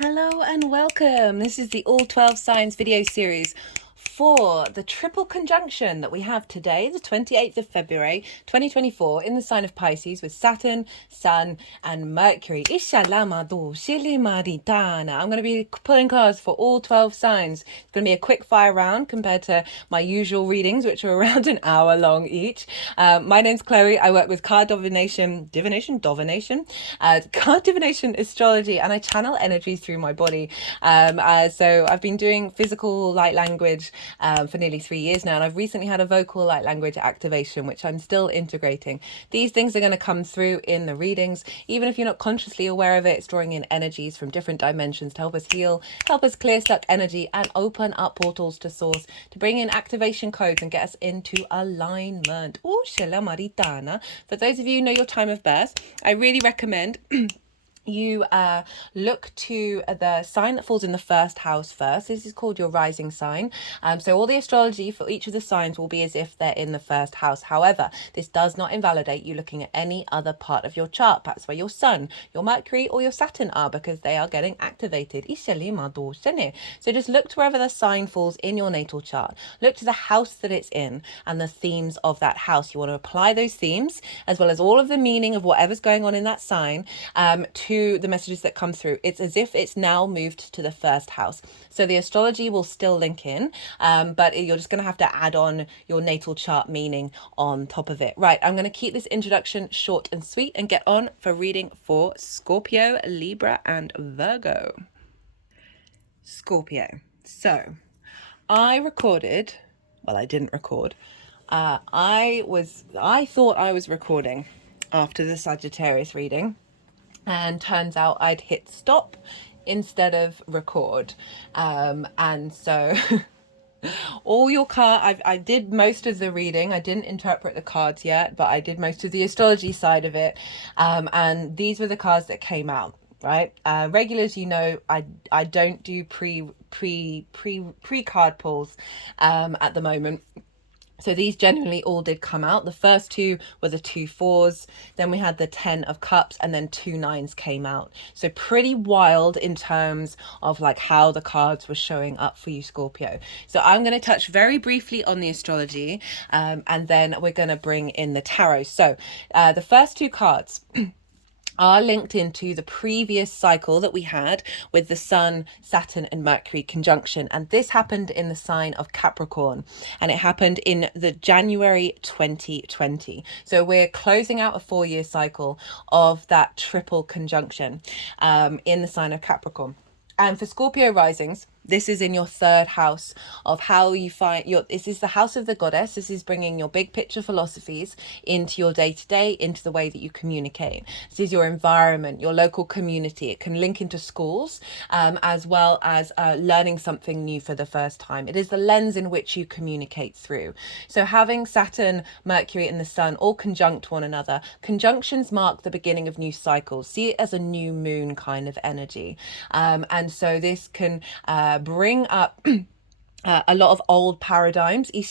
Hello and welcome. This is the All 12 Signs video series for the triple conjunction that we have today, the 28th of February 2024, in the sign of Pisces with Saturn, Sun, and Mercury. I'm going to be pulling cards for all 12 signs. It's going to be a quick fire round compared to my usual readings, which are around an hour long each. My name's Chloe. I work with card divination, card divination, astrology, and I channel energy through my body. So I've been doing physical light language for nearly 3 years now, and I've recently had a vocal light language activation, which I'm still integrating. These things are going to come through in the readings, even if you're not consciously aware of it. It's drawing in energies from different dimensions to help us heal, help us clear stuck energy, and open up portals to source, to bring in activation codes and get us into alignment. Oh, Shela Maritana. For those of you who know your time of birth, I really recommend you look to the sign that falls in the first house first. This is called your rising sign. So all the astrology for each of the signs will be as if they're in the first house. However, this does not invalidate you looking at any other part of your chart. That's where your Sun, your Mercury, or your Saturn are, because they are getting activated. So just look to wherever the sign falls in your natal chart. Look to the house that it's in and the themes of that house. You want to apply those themes, as well as all of the meaning of whatever's going on in that sign, to the messages that come through. It's as if it's now moved to the first house. So the astrology will still link in, but you're just going to have to add on your natal chart meaning on top of it. Right, I'm going to keep this introduction short and sweet and get on for reading for Scorpio, Libra, and Virgo. Scorpio. So I didn't record. I thought I was recording after the Sagittarius reading, and turns out I'd hit stop instead of record. And so all your I did most of the reading. I didn't interpret the cards yet, but I did most of the astrology side of it. And these were the cards that came out. Right, regulars, I don't do pre card pulls at the moment. So these genuinely all did come out. The first two were the 2 4s, then we had the 10 of cups, and then 2 9s came out. So pretty wild in terms of like how the cards were showing up for you, Scorpio. So I'm going to touch very briefly on the astrology, and then we're going to bring in the tarot. So the first 2 cards are linked into the previous cycle that we had with the Sun, Saturn, and Mercury conjunction. And this happened in the sign of Capricorn, and it happened in the January 2020. So we're closing out a 4-year cycle of that triple conjunction in the sign of Capricorn. And for Scorpio risings, this is in your 3rd house of how you find this is the house of the goddess. This is bringing your big picture philosophies into your day-to-day, into the way that you communicate. This is your environment, your local community. It can link into schools, as well as learning something new for the first time. It is the lens in which you communicate through. So having Saturn, Mercury, and the Sun all conjunct one another, conjunctions mark the beginning of new cycles. See it as a new moon kind of energy. And so this can bring up a lot of old paradigms, and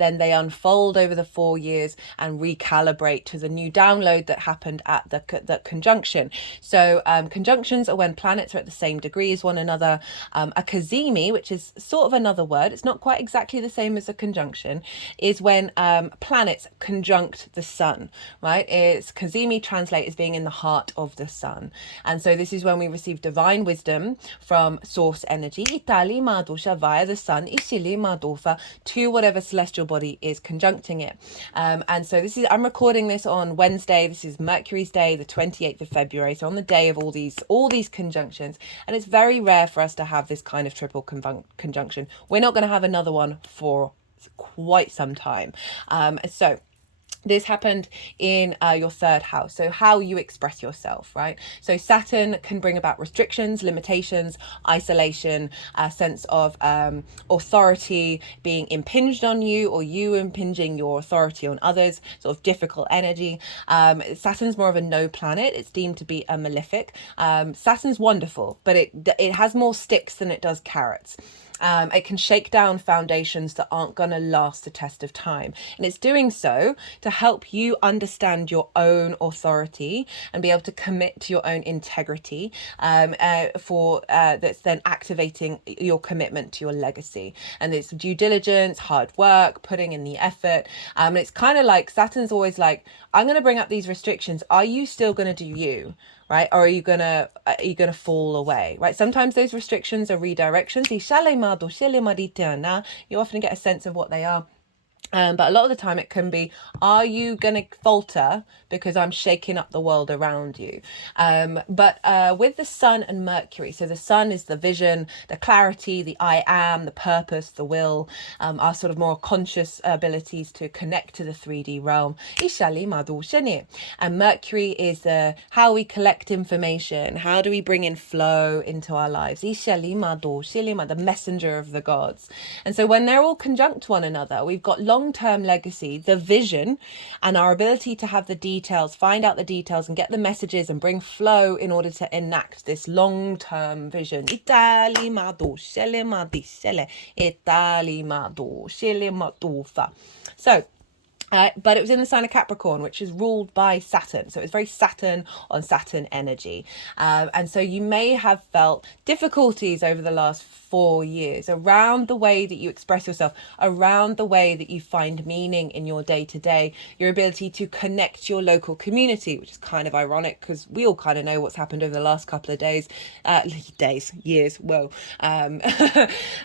then they unfold over the 4 years and recalibrate to the new download that happened at the conjunction. So conjunctions are when planets are at the same degree as one another. A cazimi, which is sort of another word, it's not quite exactly the same as a conjunction, is when planets conjunct the sun, right? It's cazimi translate as being in the heart of the sun. And so this is when we receive divine wisdom from source energy, Itali Madosha, via the sun, Ishili Madofa, to whatever celestial body is conjuncting it. And so I'm recording this on Wednesday. This is Mercury's day, the 28th of February. So on the day of all these conjunctions. And it's very rare for us to have this kind of triple conjunction. We're not going to have another one for quite some time. So this happened in your 3rd house. So how you express yourself, right? So Saturn can bring about restrictions, limitations, isolation, a sense of authority being impinged on you, or you impinging your authority on others, sort of difficult energy. Saturn's more of a no planet. It's deemed to be a malefic. Saturn's wonderful, but it has more sticks than it does carrots. It can shake down foundations that aren't going to last the test of time. And it's doing so to help you understand your own authority and be able to commit to your own integrity, that's then activating your commitment to your legacy. And it's due diligence, hard work, putting in the effort. It's kind of like Saturn's always like, I'm going to bring up these restrictions. Are you still going to do you? Right? Or are you gonna fall away? Right? Sometimes those restrictions are redirections. You often get a sense of what they are. But a lot of the time it can be, are you going to falter because I'm shaking up the world around you? But with the sun and Mercury, so the sun is the vision, the clarity, the I am, the purpose, the will, our sort of more conscious abilities to connect to the 3D realm. And Mercury is how we collect information. How do we bring in flow into our lives? The messenger of the gods. And so when they're all conjunct one another, we've got long-term legacy, the vision, and our ability to have the details, find out the details and get the messages and bring flow in order to enact this long-term vision. So but it was in the sign of Capricorn, which is ruled by Saturn. So it's very Saturn on Saturn energy. And so you may have felt difficulties over the last 4 years around the way that you express yourself, around the way that you find meaning in your day to day, your ability to connect to your local community, which is kind of ironic because we all kind of know what's happened over the last couple of years,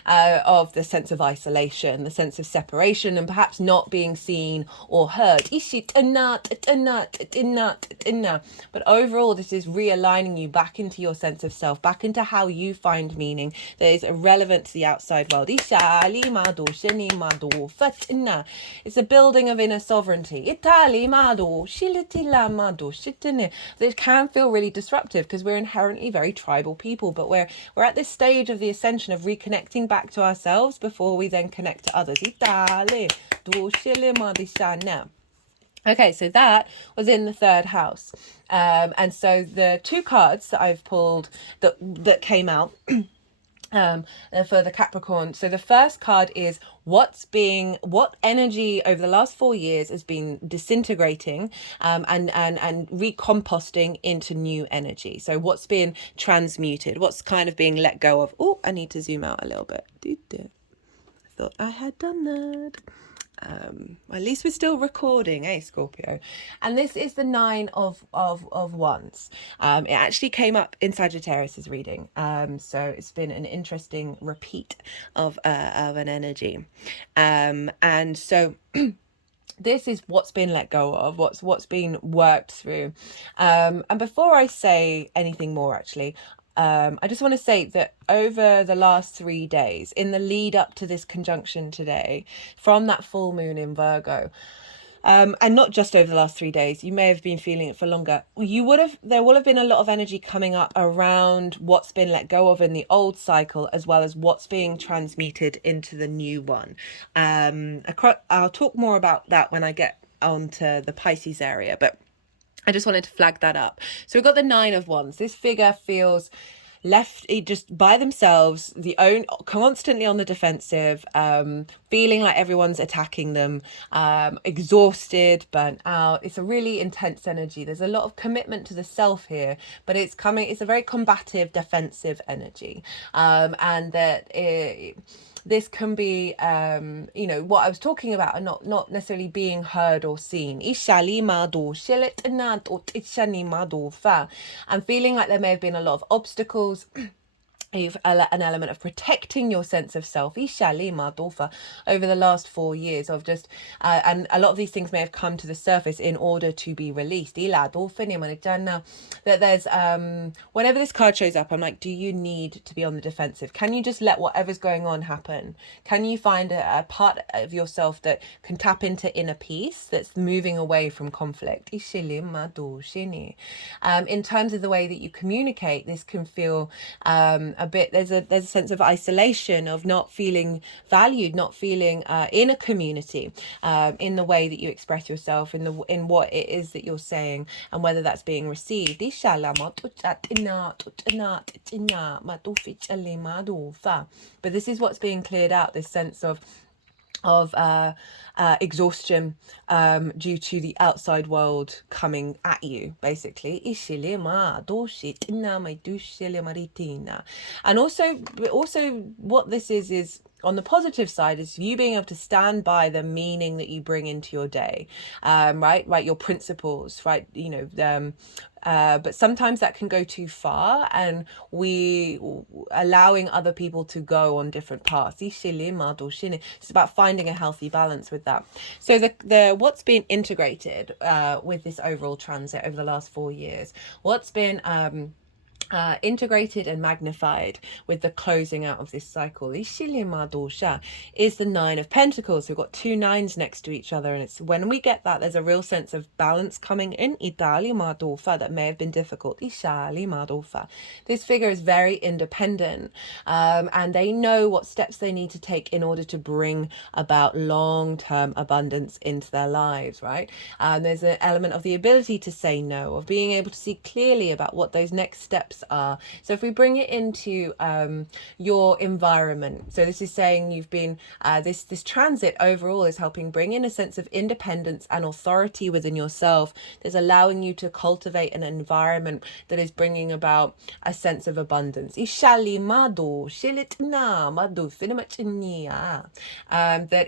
of the sense of isolation, the sense of separation, and perhaps not being seen or heard. But overall, this is realigning you back into your sense of self, back into how you find meaning that is irrelevant to the outside world. It's a building of inner sovereignty. This can feel really disruptive because we're inherently very tribal people, but we're at this stage of the ascension of reconnecting back to ourselves before we then connect to others. Okay, so that was in the third house. And so the two cards that I've pulled that came out for the Capricorn. So the first card is what energy over the last 4 years has been disintegrating and recomposting into new energy. So what's been transmuted, what's kind of being let go of. Oh, I need to zoom out a little bit. I thought I had done that. At least we're still recording, Scorpio? And this is the 9 of Wands. It actually came up in Sagittarius's reading, so it's been an interesting repeat of an energy, and so this is what's been let go of, what's been worked through, and before I say anything more, actually, I just want to say that over the last 3 days, in the lead up to this conjunction today, from that full moon in Virgo, and not just over the last 3 days, you may have been feeling it for longer. There will have been a lot of energy coming up around what's been let go of in the old cycle, as well as what's being transmuted into the new one. I'll talk more about that when I get onto the Pisces area, but I just wanted to flag that up. So we've got the 9 of Wands. This figure feels left just by themselves, constantly on the defensive, feeling like everyone's attacking them, exhausted, burnt out. It's a really intense energy. There's a lot of commitment to the self here, but it's a very combative, defensive energy, and that this can be, what I was talking about, and not necessarily being heard or seen. And feeling like there may have been a lot of obstacles. You've an element of protecting your sense of self over the last 4 years of just and a lot of these things may have come to the surface in order to be released. That there's whenever this card shows up, I'm like, do you need to be on the defensive? Can you just let whatever's going on happen? Can you find a part of yourself that can tap into inner peace, that's moving away from conflict? In terms of the way that you communicate, this can feel there's a sense of isolation, of not feeling valued, not feeling in a community, in the way that you express yourself, in what it is that you're saying, and whether that's being received. But this is what's being cleared out, this sense of exhaustion due to the outside world coming at you, basically. And also what this is on the positive side, is you being able to stand by the meaning that you bring into your day, right, your principles, right, but sometimes that can go too far, and we allowing other people to go on different paths. It's about finding a healthy balance with that. So the what's been integrated with this overall transit over the last 4 years, what's been integrated and magnified with the closing out of this cycle is the Nine of Pentacles. We've got 2 nines next to each other, and it's when we get that, there's a real sense of balance coming in that may have been difficult. This figure is very independent, and they know what steps they need to take in order to bring about long-term abundance into their lives, right? There's an element of the ability to say no, of being able to see clearly about what those next steps are. So if we bring it into your environment, so this is saying you've been this transit overall is helping bring in a sense of independence and authority within yourself. There's allowing you to cultivate an environment that is bringing about a sense of abundance. That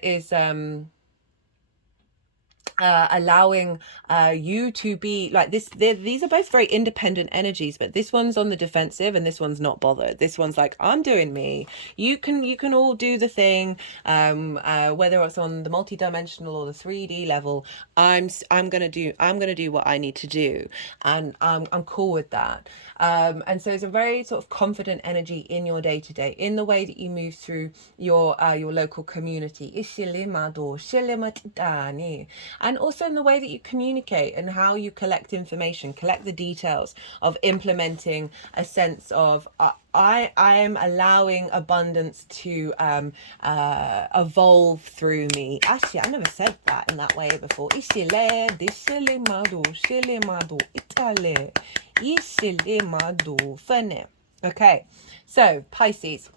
is allowing you to be like this. These are both very independent energies, but this one's on the defensive and this one's not bothered. This one's like, I'm doing me. You can all do the thing, whether it's on the multi-dimensional or the 3D level. I'm gonna do what I need to do, and I'm cool with that. And so it's a very sort of confident energy in your day-to-day, in the way that you move through your local community, and also in the way that you communicate and how you collect information, collect the details of implementing a sense of I am allowing abundance to evolve through me. Actually, I never said that in that way before. Okay, so Pisces,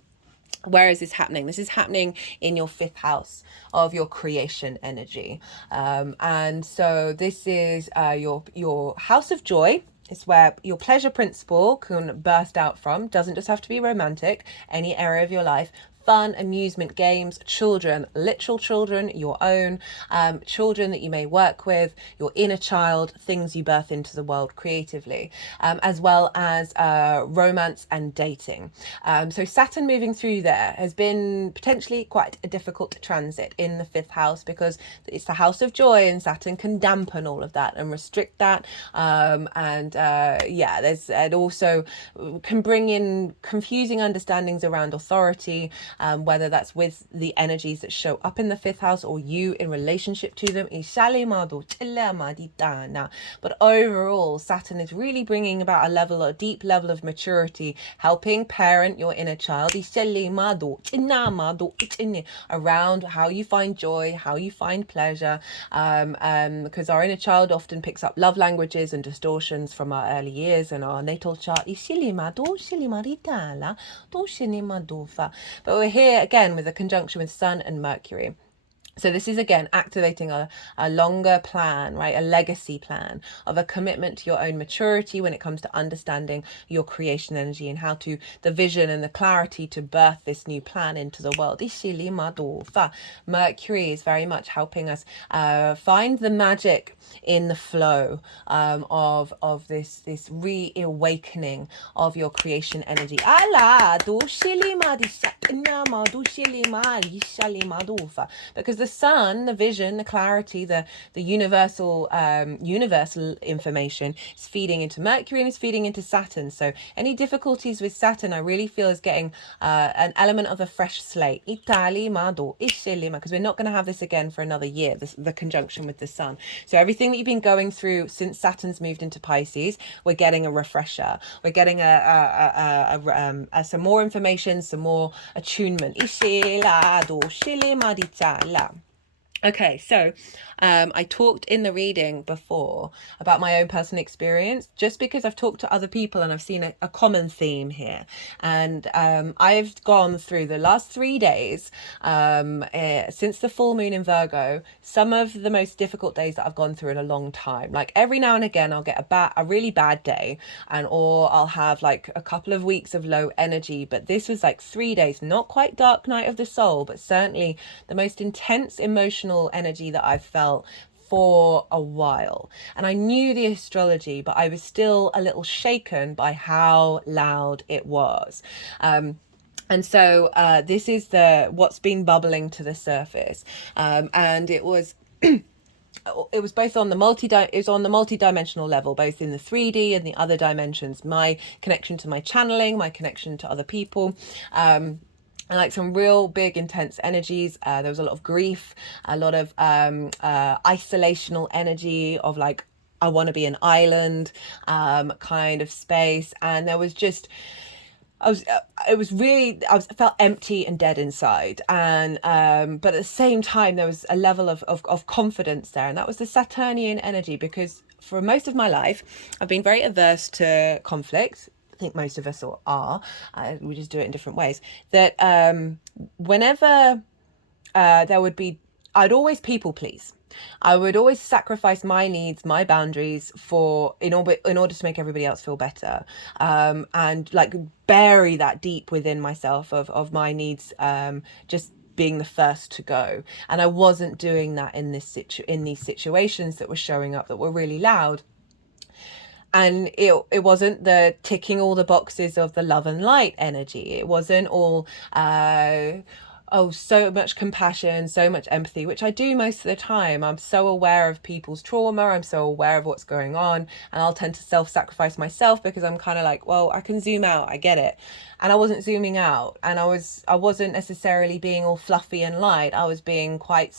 where is this happening? This is happening in your 5th house of your creation energy. And so this is your house of joy. It's where your pleasure principle can burst out from. Doesn't just have to be romantic, any area of your life. Fun, amusement, games, children, literal children, your own, children that you may work with, your inner child, things you birth into the world creatively, as well as romance and dating. So Saturn moving through there has been potentially quite a difficult transit in the 5th house, because it's the house of joy, and Saturn can dampen all of that and restrict that. It also can bring in confusing understandings around authority, whether that's with the energies that show up in the 5th house or you in relationship to them. But overall, Saturn is really bringing about a deep level of maturity, helping parent your inner child around how you find joy, how you find pleasure, because our inner child often picks up love languages and distortions from our early years and our natal chart. But we're here again with a conjunction with Sun and Mercury. So this is again activating a longer plan, right? A legacy plan of a commitment to your own maturity when it comes to understanding your creation energy and how to, the vision and the clarity to birth this new plan into the world. Mercury is very much helping us find the magic in the flow of this reawakening of your creation energy. Because the sun, the vision, the clarity, the universal information is feeding into Mercury and is feeding into Saturn. So any difficulties with Saturn, I really feel is getting an element of a fresh slate. Because we're not going to have this again for another year, the conjunction with the sun. So everything that you've been going through since Saturn's moved into Pisces, we're getting a refresher. We're getting some more information, some more attunement. Okay, so I talked in the reading before about my own personal experience, just because I've talked to other people and I've seen a common theme here. And I've gone through the last 3 days since the full moon in Virgo, some of the most difficult days that I've gone through in a long time. Like every now and again, I'll get a really bad day, or I'll have like a couple of weeks of low energy. But this was like 3 days, not quite dark night of the soul, but certainly the most intense emotional energy that I've felt for a while. And I knew the astrology, but I was still a little shaken by how loud it was. And so this is what's been bubbling to the surface. And it was both on the multi-dimensional level, both in the 3D and the other dimensions. My connection to my channeling, my connection to other people, and like some real big intense energies. There was a lot of grief, a lot of isolational energy of like, I want to be an island kind of space. And there was just, I felt empty and dead inside. And but at the same time, there was a level of confidence there. And that was the Saturnian energy, because for most of my life, I've been very averse to conflict. I think most of us are. We just do it in different ways. That whenever there would be, I'd always people please. I would always sacrifice my needs, my boundaries in order to make everybody else feel better, and like bury that deep within myself of my needs, just being the first to go. And I wasn't doing that in these situations that were showing up that were really loud. And it wasn't the ticking all the boxes of the love and light energy. It wasn't all, so much compassion, so much empathy, which I do most of the time. I'm so aware of people's trauma. I'm so aware of what's going on. And I'll tend to self-sacrifice myself because I'm kind of like, well, I can zoom out. I get it. And I wasn't zooming out. And I wasn't necessarily being all fluffy and light. I was being quite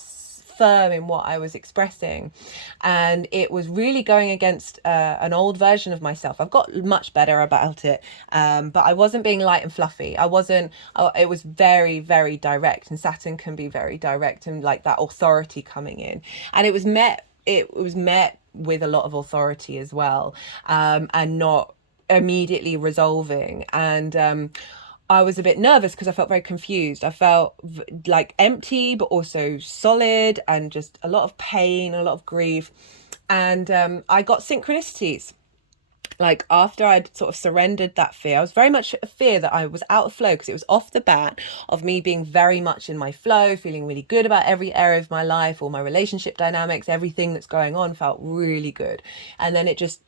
firm in what I was expressing, and it was really going against an old version of myself. I've got much better about it, but I wasn't being light and fluffy. It was very, very direct, and Saturn can be very direct, and like that authority coming in, and it was met with a lot of authority as well, and not immediately resolving. And I was a bit nervous because I felt very confused. I felt like empty, but also solid, and just a lot of pain, a lot of grief. And I got synchronicities. Like after I'd sort of surrendered that fear, I was very much a fear that I was out of flow, because it was off the bat of me being very much in my flow, feeling really good about every area of my life, all my relationship dynamics, everything that's going on felt really good. And then it just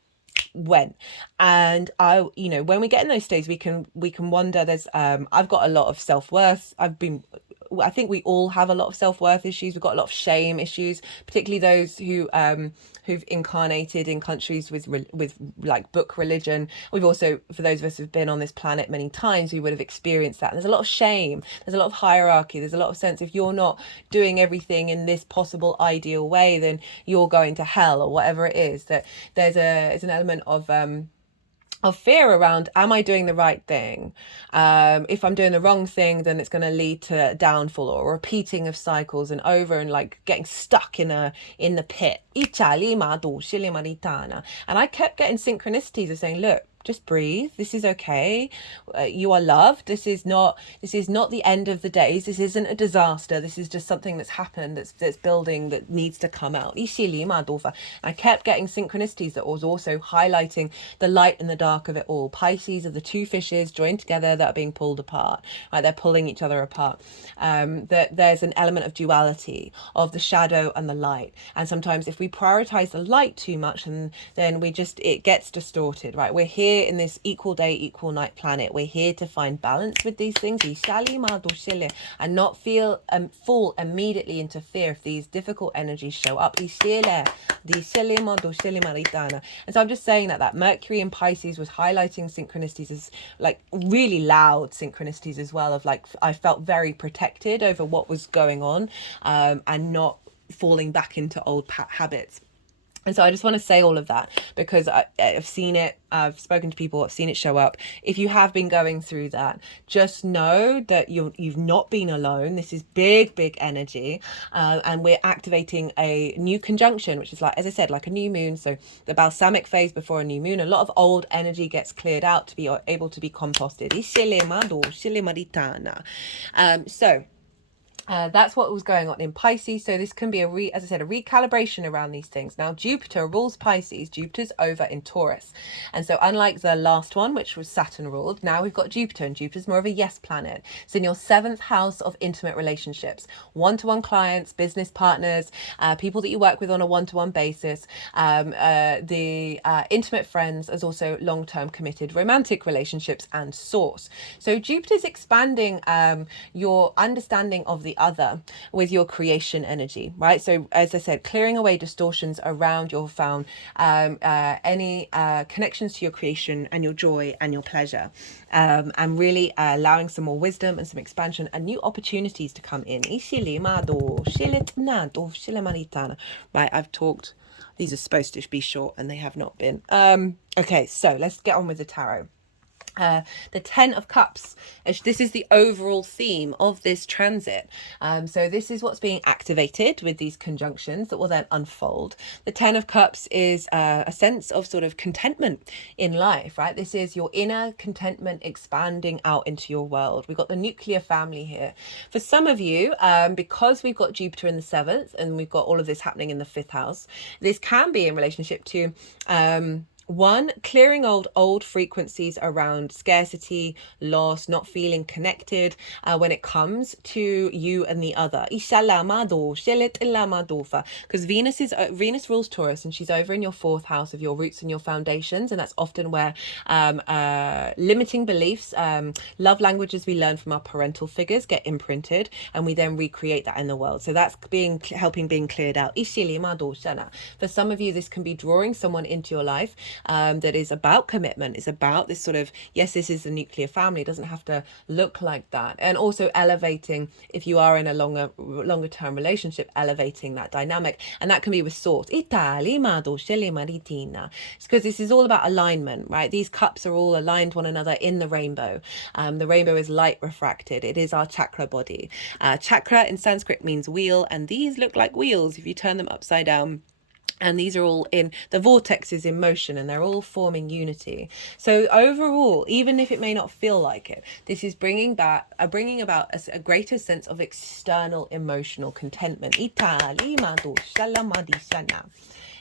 went. And when we get in those states, we can wonder. I've got a lot of self-worth. I think we all have a lot of self-worth issues. We've got a lot of shame issues, particularly those who've incarnated in countries with like book religion. We've also, for those of us who've been on this planet many times, we would have experienced that. And there's a lot of shame. There's a lot of hierarchy. There's a lot of sense, if you're not doing everything in this possible ideal way, then you're going to hell, or whatever it is. That it's an element of fear around, am I doing the right thing? If I'm doing the wrong thing, then it's going to lead to downfall or repeating of cycles and over, and like getting stuck in the pit. And I kept getting synchronicities of saying, look, just breathe. This is okay. You are loved. This is not the end of the days. This isn't a disaster. This is just something that's happened, that's building, that needs to come out. I kept getting synchronicities that was also highlighting the light and the dark of it all. Pisces are the two fishes joined together that are being pulled apart. Right? They're pulling each other apart. That there's an element of duality, of the shadow and the light. And sometimes if we prioritize the light too much, and then it gets distorted. Right? We're here here in this equal day, equal night planet. We're here to find balance with these things and not fall immediately into fear if these difficult energies show up. And so I'm just saying that Mercury in Pisces was highlighting synchronicities as like really loud synchronicities as well, of like I felt very protected over what was going on, and not falling back into old habits. And so I just want to say all of that because I've seen it, I've spoken to people, I've seen it show up. If you have been going through that, just know that you've not been alone. This is big energy. And we're activating a new conjunction, which is like, as I said, like a new moon. So the balsamic phase before a new moon, a lot of old energy gets cleared out to be able to be composted. That's what was going on in Pisces. So this can be as I said, a recalibration around these things. Now, Jupiter rules Pisces. Jupiter's over in Taurus. And so unlike the last one, which was Saturn ruled, now we've got Jupiter, and Jupiter's more of a yes planet. It's in your 7th house of intimate relationships, one-to-one clients, business partners, people that you work with on a one-to-one basis, the intimate friends, as also long-term committed romantic relationships and source. So Jupiter's expanding your understanding of the other with your creation energy, right? So as I said, clearing away distortions around your found any connections to your creation and your joy and your pleasure, and really allowing some more wisdom and some expansion and new opportunities to come in. Right, I've talked. These are supposed to be short and they have not been. Okay, so let's get on with the tarot. The 10 of Cups. This is the overall theme of this transit. So this is what's being activated with these conjunctions that will then unfold. The 10 of Cups is a sense of sort of contentment in life, right? This is your inner contentment expanding out into your world. We've got the nuclear family here. For some of you, because we've got Jupiter in the 7th and we've got all of this happening in the 5th house, this can be in relationship to one, clearing old frequencies around scarcity, loss, not feeling connected when it comes to you and the other. Because Venus rules Taurus, and she's over in your 4th house of your roots and your foundations, and that's often where limiting beliefs, love languages we learn from our parental figures get imprinted, and we then recreate that in the world. So that's helping being cleared out. For some of you, this can be drawing someone into your life that is about commitment, is about this sort of, yes, this is a nuclear family, it doesn't have to look like that. And also elevating, if you are in a longer term relationship, elevating that dynamic. And that can be with source. Because this is all about alignment, right? These cups are all aligned one another in the rainbow. The rainbow is light refracted. It is our chakra body. Chakra in Sanskrit means wheel, and these look like wheels if you turn them upside down. And these are all in the vortex is in motion, and they're all forming unity. So overall, even if it may not feel like it, this is bringing about a greater sense of external emotional contentment.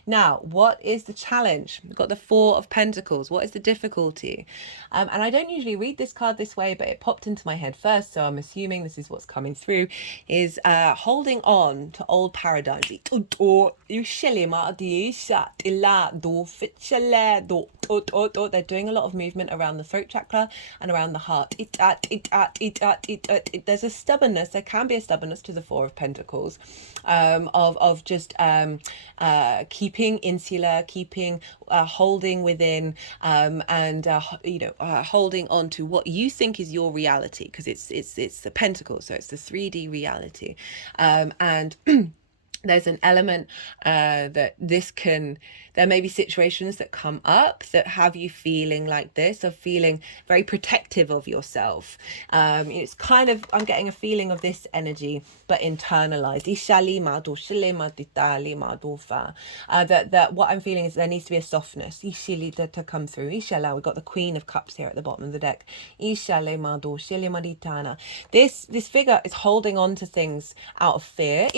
Now, what is the challenge? We've got the 4 of Pentacles. What is the difficulty? And I don't usually read this card this way, but it popped into my head first, so I'm assuming this is what's coming through, is holding on to old paradigms. They're doing a lot of movement around the throat chakra and around the heart. There's a stubbornness. There can be a stubbornness to the 4 of Pentacles, of just keeping insular, keeping holding within, and holding on to what you think is your reality, because it's the Pentacles, so it's the 3D reality, and there's an element that there may be situations that come up that have you feeling like this, of feeling very protective of yourself. It's kind of, I'm getting a feeling of this energy, but internalized. That what I'm feeling is there needs to be a softness to come through. We've got the Queen of Cups here at the bottom of the deck. This figure is holding on to things out of fear.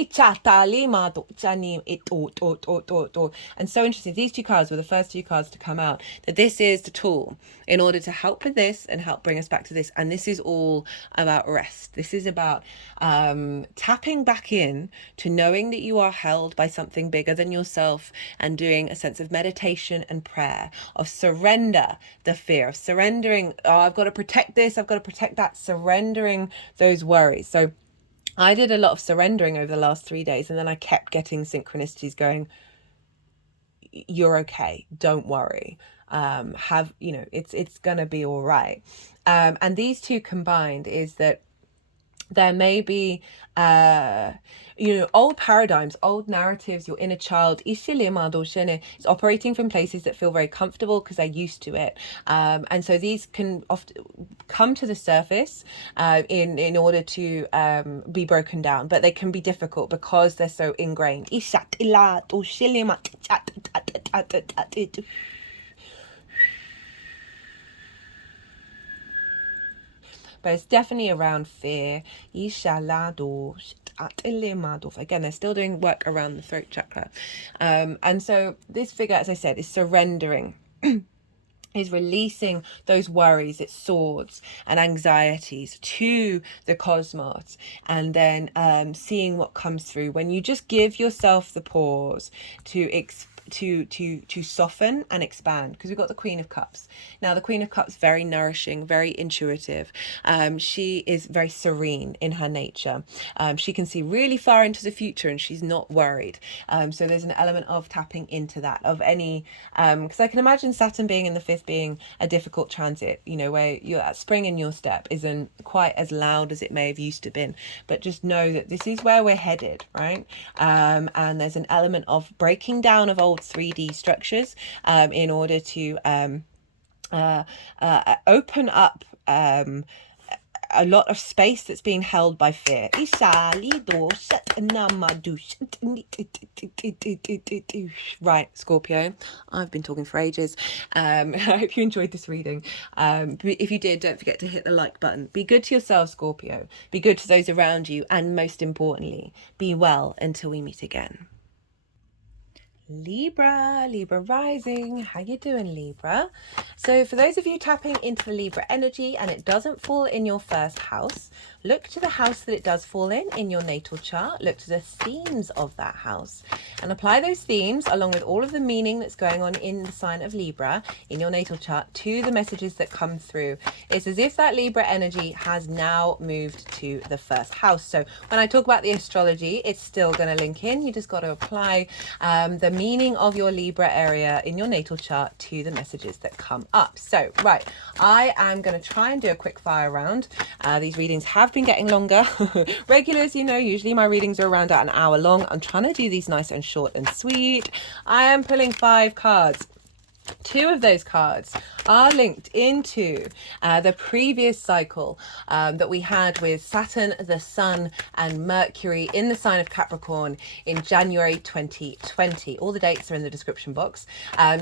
And so interesting, these two cards were the first two cards to come out, that this is the tool in order to help with this and help bring us back to this. And this is all about rest. This is about tapping back in to knowing that you are held by something bigger than yourself, and doing a sense of meditation and prayer, of surrender, the fear of surrendering. Oh, I've got to protect this, I've got to protect that, surrendering those worries. So I did a lot of surrendering over the last 3 days, and then I kept getting synchronicities going, you're okay, don't worry, it's gonna be all right. And these two combined is that there may be old paradigms, old narratives. Your inner child is operating from places that feel very comfortable because they're used to it, and so these can often come to the surface in order to be broken down, but they can be difficult because they're so ingrained. But it's definitely around fear. Again, they're still doing work around the throat chakra. And so this figure, as I said, is surrendering. Is releasing those worries, its swords and anxieties to the cosmos, and then seeing what comes through when you just give yourself the pause to soften and expand. Because we've got the Queen of Cups. Now the Queen of Cups, very nourishing, very intuitive. She is very serene in her nature. She can see really far into the future, and she's not worried. So there's an element of tapping into that, of any because I can imagine Saturn being in the fifth being a difficult transit, where you're at spring in your step isn't quite as loud as it may have used to been, but just know that this is where we're headed, right? And there's an element of breaking down of old 3D structures in order to open up a lot of space that's being held by fear. Right, Scorpio, I've been talking for ages. I hope you enjoyed this reading. If you did, don't forget to hit the like button. Be good to yourself, Scorpio. Be good to those around you. And most importantly, be well until we meet again. Libra rising. How you doing, Libra? So for those of you tapping into the Libra energy and it doesn't fall in your first house, look to the house that it does fall in your natal chart. Look to the themes of that house and apply those themes along with all of the meaning that's going on in the sign of Libra in your natal chart to the messages that come through. It's as if that Libra energy has now moved to the first house. So when I talk about the astrology, it's still going to link in. You just got to apply the meaning of your Libra area in your natal chart to the messages that come up. So, right, I am going to try and do a quick fire round. These readings have been getting longer. Regulars, usually my readings are around an hour long. I'm trying to do these nice and short and sweet. I am pulling 5 cards. 2 of those cards are linked into the previous cycle that we had with Saturn, the Sun, and Mercury in the sign of Capricorn in January 2020. All the dates are in the description box.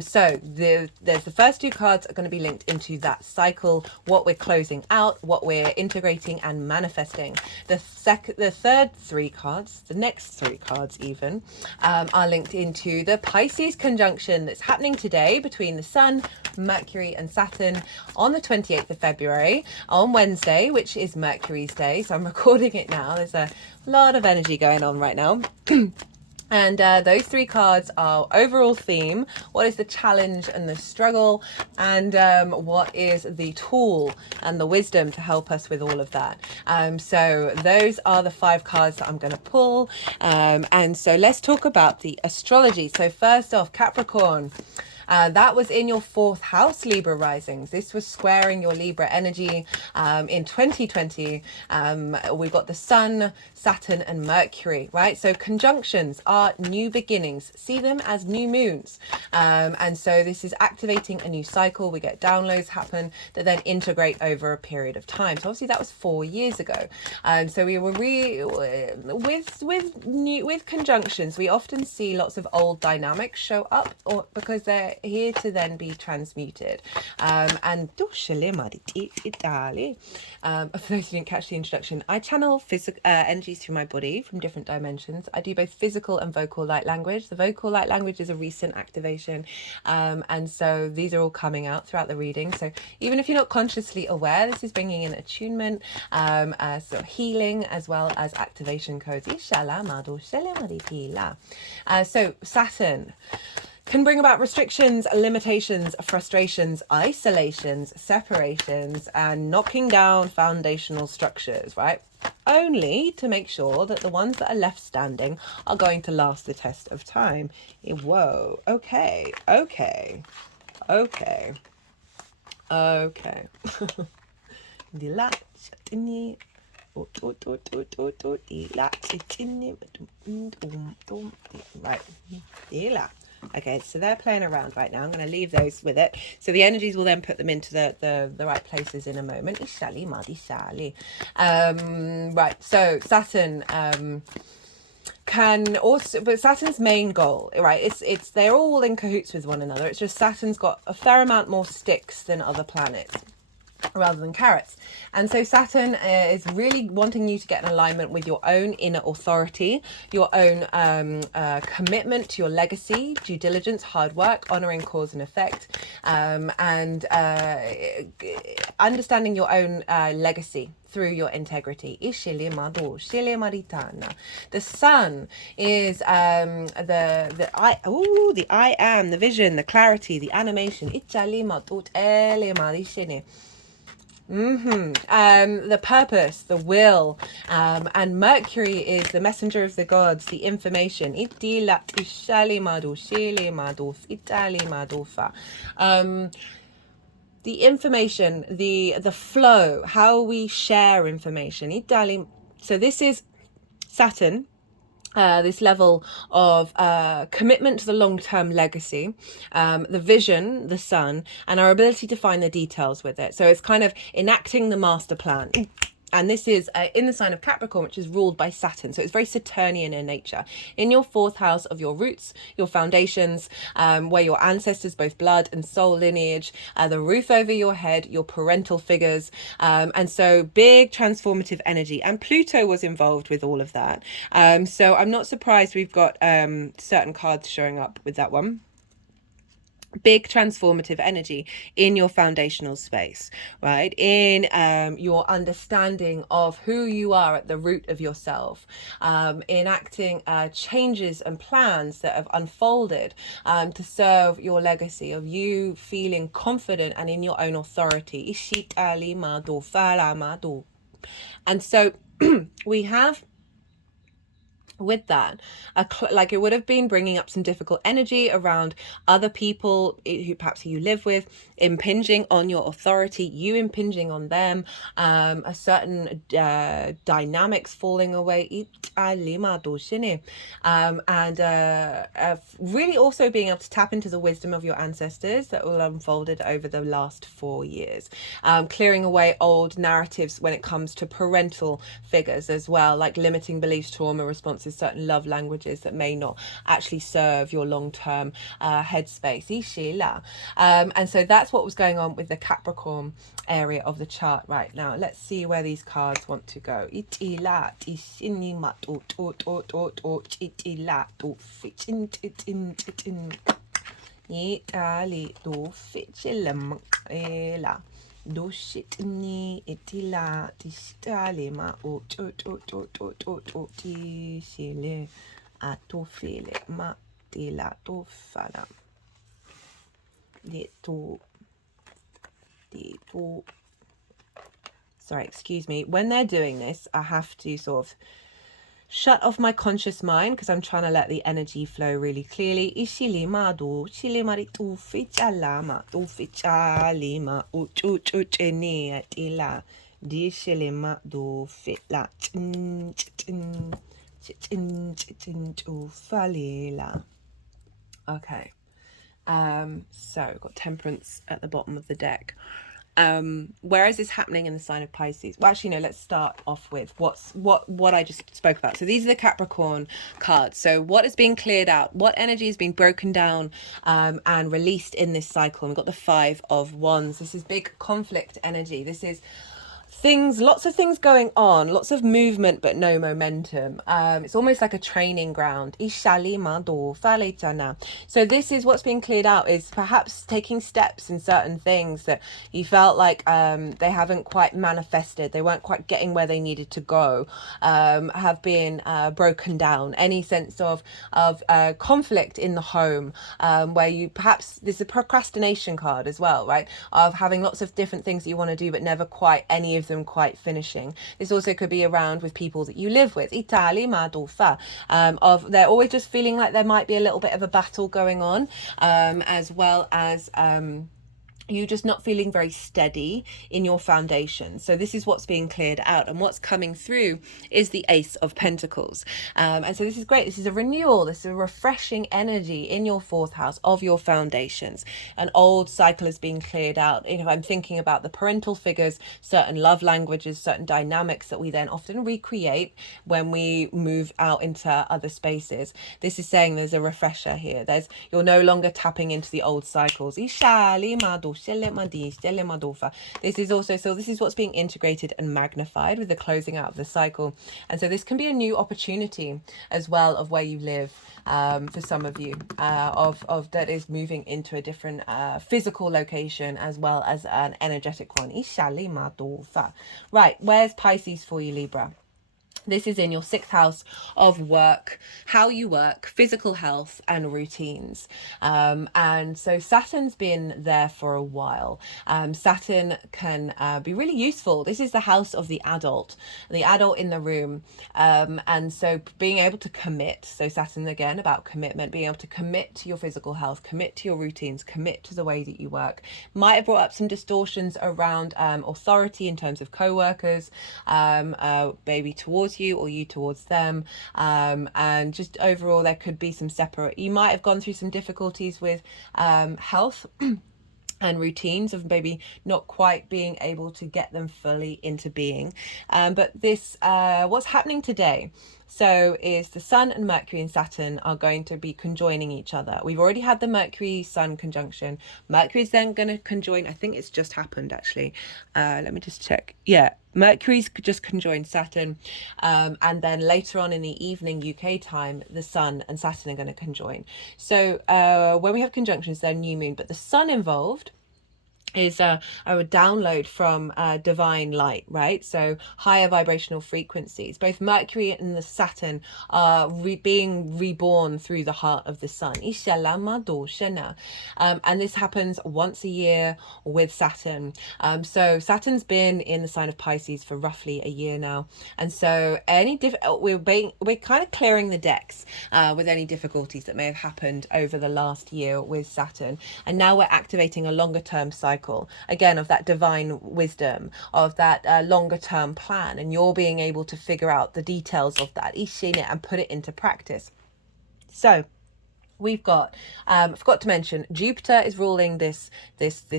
So there's the first 2 cards are going to be linked into that cycle, what we're closing out, what we're integrating and manifesting. The third 3 cards, the next 3 cards even, are linked into the Pisces conjunction that's happening today between the Sun, Mercury and Saturn on the 28th of February on Wednesday, which is Mercury's day. So I'm recording it now. There's a lot of energy going on right now. And those 3 cards are overall theme, what is the challenge and the struggle, and what is the tool and the wisdom to help us with all of that. So those are the 5 cards that I'm going to pull. And so let's talk about the astrology. So first off, Capricorn. That was in your 4th house, Libra risings. This was squaring your Libra energy in 2020. We've got the Sun, Saturn and Mercury, right? So conjunctions are new beginnings. See them as new moons. And so this is activating a new cycle. We get downloads happen that then integrate over a period of time. So obviously that was 4 years ago. So we were with conjunctions, we often see lots of old dynamics show up, or because they're here to then be transmuted. And for those who didn't catch the introduction, I channel physical energies through my body from different dimensions. I do both physical and vocal light language. The vocal light language is a recent activation, and so these are all coming out throughout the reading. So even if you're not consciously aware, this is bringing in attunement, sort of healing, as well as activation codes. So Saturn can bring about restrictions, limitations, frustrations, isolations, separations, and knocking down foundational structures, right? Only to make sure that the ones that are left standing are going to last the test of time. Whoa, okay. Right. Okay, so they're playing around right now. I'm going to leave those with it. So the energies will then put them into the right places in a moment. Right, so Saturn can also, but Saturn's main goal, right, it's they're all in cahoots with one another. It's just Saturn's got a fair amount more sticks than other planets, rather than carrots. And so Saturn is really wanting you to get in alignment with your own inner authority, your own commitment to your legacy, due diligence, hard work, honoring cause and effect, and understanding your own legacy through your integrity. The sun is the I am, the vision, the clarity, the animation. The purpose, the will, and Mercury is the messenger of the gods, the information. The information, the flow, how we share information. So this is Saturn. This level of commitment to the long-term legacy, the vision, the sun, and our ability to find the details with it. So it's kind of enacting the master plan. And this is in the sign of Capricorn, which is ruled by Saturn. So it's very Saturnian in nature. In your fourth house of your roots, your foundations, where your ancestors, both blood and soul lineage, the roof over your head, your parental figures. And so big transformative energy. And Pluto was involved with all of that. So I'm not surprised we've got certain cards showing up with that one. Big transformative energy in your foundational space, right? In your understanding of who you are at the root of yourself, enacting changes and plans that have unfolded to serve your legacy of you feeling confident and in your own authority. And so we have with that, like it would have been bringing up some difficult energy around other people who perhaps you live with, impinging on your authority, you impinging on them, a certain dynamics falling away, and really also being able to tap into the wisdom of your ancestors that will have unfolded over the last 4 years, clearing away old narratives when it comes to parental figures as well, like limiting beliefs, trauma responses, certain love languages that may not actually serve your long-term headspace. And so that's what was going on with the Capricorn area of the chart right now. Let's see where these cards want to go. Doshitni itila tistalema o tisile atofile ma tila tofana to sorry, excuse me. When they're doing this, I have to sort of shut off my conscious mind because I'm trying to let the energy flow really clearly. Ishilimado, shilimaritu fichalama, tu fichalima, uchucheni atila, dishilimado fitla, falila. Okay. So we've got Temperance at the bottom of the deck. Where is this happening in the sign of Pisces? Well, actually, no, let's start off with what I just spoke about. So these are the Capricorn cards. So what is being cleared out? What energy is being broken down and released in this cycle? And we've got the Five of Wands. This is big conflict energy. This is things, lots of things going on, lots of movement but no momentum. It's almost like a training ground. So this is what's being cleared out, is perhaps taking steps in certain things that you felt like they haven't quite manifested, they weren't quite getting where they needed to go, have been broken down. Any sense of conflict in the home, where you perhaps, there's a procrastination card as well, right, of having lots of different things that you want to do but never quite any of them quite finishing. This also could be around with people that you live with. Of they're always just feeling like there might be a little bit of a battle going on, as well as you just not feeling very steady in your foundation. So this is what's being cleared out, and what's coming through is the Ace of Pentacles. And so this is great. This is a renewal. This is a refreshing energy in your fourth house of your foundations. An old cycle is being cleared out. You know, I'm thinking about the parental figures, certain love languages, certain dynamics that we then often recreate when we move out into other spaces. This is saying there's a refresher here. You're no longer tapping into the old cycles. This is also, so this is what's being integrated and magnified with the closing out of the cycle. And so this can be a new opportunity as well of where you live, for some of you, of that is moving into a different physical location as well as an energetic one. Right, where's Pisces for you, Libra? This is in your sixth house of work, how you work, physical health and routines. And so Saturn's been there for a while. Saturn can be really useful. This is the house of the adult in the room. And so being able to commit. So Saturn, again, about commitment, being able to commit to your physical health, commit to your routines, commit to the way that you work. Might have brought up some distortions around authority in terms of co-workers, maybe towards you or you towards them, and just overall there could be some separate, you might have gone through some difficulties with health and routines of maybe not quite being able to get them fully into being, but this what's happening today so is the Sun and Mercury and Saturn are going to be conjoining each other. We've already had the Mercury Sun conjunction. Mercury's then going to conjoin, I think it's just happened actually, let me just check. Yeah, Mercury's just conjoined Saturn, and then later on in the evening UK time, the Sun and Saturn are going to conjoin. So when we have conjunctions, they're new moon, but the Sun involved is a download from divine light, right? So higher vibrational frequencies. Both Mercury and the Saturn are being reborn through the heart of the Sun. And this happens once a year with Saturn. So Saturn's been in the sign of Pisces for roughly a year now, and so we're kind of clearing the decks with any difficulties that may have happened over the last year with Saturn, and now we're activating a longer term cycle again of that divine wisdom, of that longer term plan, and you're being able to figure out the details of that and put it into practice. So we've got, I forgot to mention, Jupiter is ruling this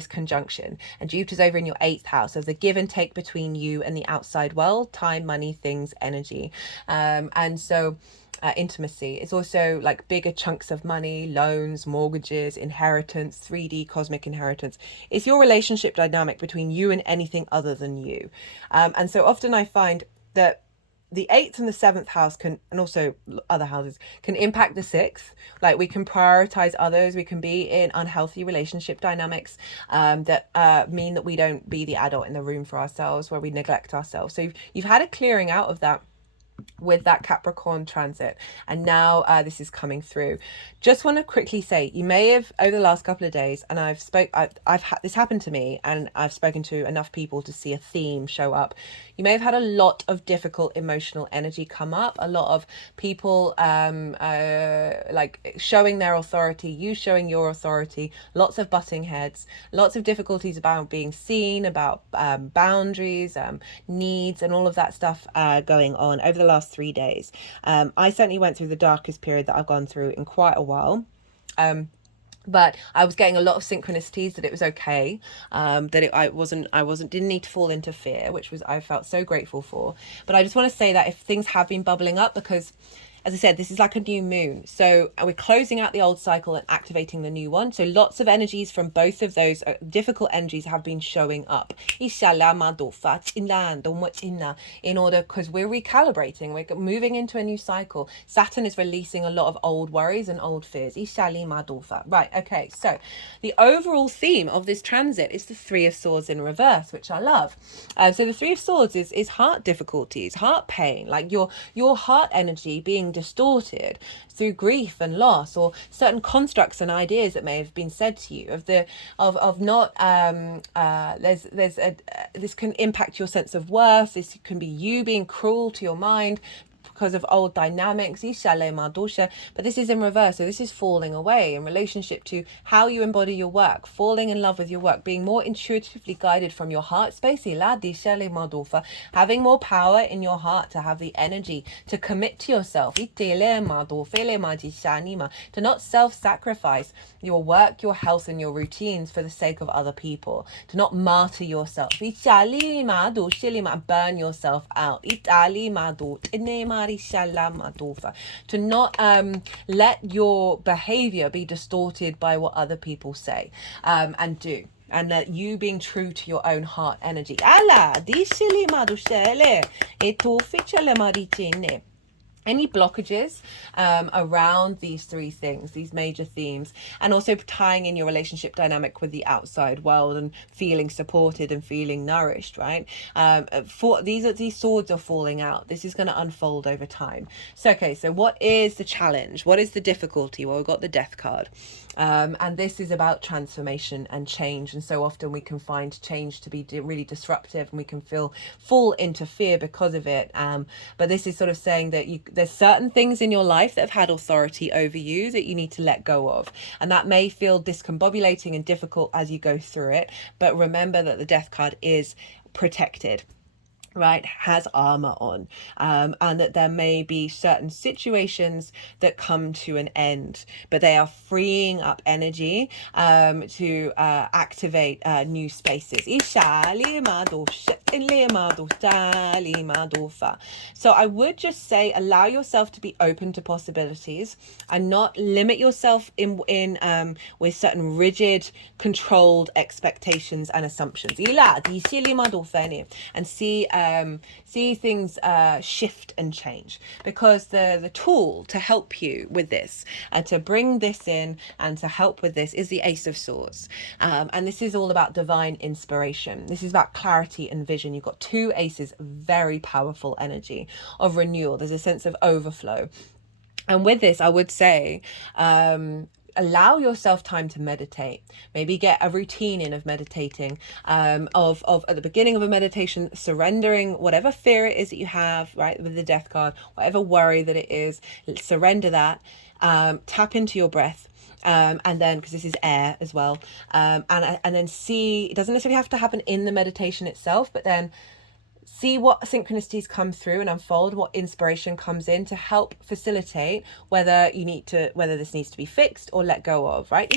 conjunction, and Jupiter's over in your 8th house of the give and take between you and the outside world, time, money, things, energy, and so intimacy. It's also like bigger chunks of money, loans, mortgages, inheritance, 3D cosmic inheritance. It's your relationship dynamic between you and anything other than you. And so often I find that the 8th and the 7th house can, and also other houses, can impact the 6th. Like we can prioritize others. We can be in unhealthy relationship dynamics that mean that we don't be the adult in the room for ourselves, where we neglect ourselves. So you've had a clearing out of that with that Capricorn transit, and now this is coming through. Just want to quickly say, you may have over the last couple of days, and I've had this happen to me, and I've spoken to enough people to see a theme show up. You may have had a lot of difficult emotional energy come up, a lot of people like showing their authority, you showing your authority, lots of butting heads, lots of difficulties about being seen, about boundaries, needs, and all of that stuff going on over the last 3 days. I certainly went through the darkest period that I've gone through in quite a while. but I was getting a lot of synchronicities that it was okay, that I wasn't didn't need to fall into fear, which was I felt so grateful for. But I just want to say that if things have been bubbling up, because as I said, this is like a new moon. So we're closing out the old cycle and activating the new one. So lots of energies from both of those difficult energies have been showing up. In order, because we're recalibrating, we're moving into a new cycle. Saturn is releasing a lot of old worries and old fears. Right, okay, so the overall theme of this transit is the Three of Swords in reverse, which I love. So the Three of Swords is heart difficulties, heart pain, like your heart energy being distorted through grief and loss, or certain constructs and ideas that may have been said to you of not this can impact your sense of worth. This can be you being cruel to your mind because of old dynamics, but this is in reverse. So this is falling away in relationship to how you embody your work, falling in love with your work, being more intuitively guided from your heart space, having more power in your heart to have the energy to commit to yourself, to not self-sacrifice your work, your health, and your routines for the sake of other people, to not martyr yourself, burn yourself out, to not let your behavior be distorted by what other people say and do, and that you being true to your own heart energy. Any blockages around these three things, these major themes, and also tying in your relationship dynamic with the outside world and feeling supported and feeling nourished, right? For these swords are falling out. This is going to unfold over time. So, okay, so what is the challenge? What is the difficulty? Well, we've got the Death card. And this is about transformation and change. And so often we can find change to be really disruptive, and we can fall into fear because of it. But this is sort of saying that there's certain things in your life that have had authority over you that you need to let go of. And that may feel discombobulating and difficult as you go through it. But remember that the Death card is protected, right, has armor on, and that there may be certain situations that come to an end, but they are freeing up energy to activate new spaces. So I would just say allow yourself to be open to possibilities and not limit yourself in with certain rigid, controlled expectations and assumptions. And see things shift and change, because the tool to help you with this and to bring this in and to help with this is the Ace of Swords, and this is all about divine inspiration. This is about clarity and vision. You've got two aces, very powerful energy of renewal. There's a sense of overflow, and with this I would say allow yourself time to meditate. Maybe get a routine in of meditating, of at the beginning of a meditation, surrendering whatever fear it is that you have, right, with the Death card, whatever worry that it is, surrender that, tap into your breath. And then, because this is air as well, and then see, it doesn't necessarily have to happen in the meditation itself, but then see what synchronicities come through and unfold, what inspiration comes in to help facilitate whether this needs to be fixed or let go of, right?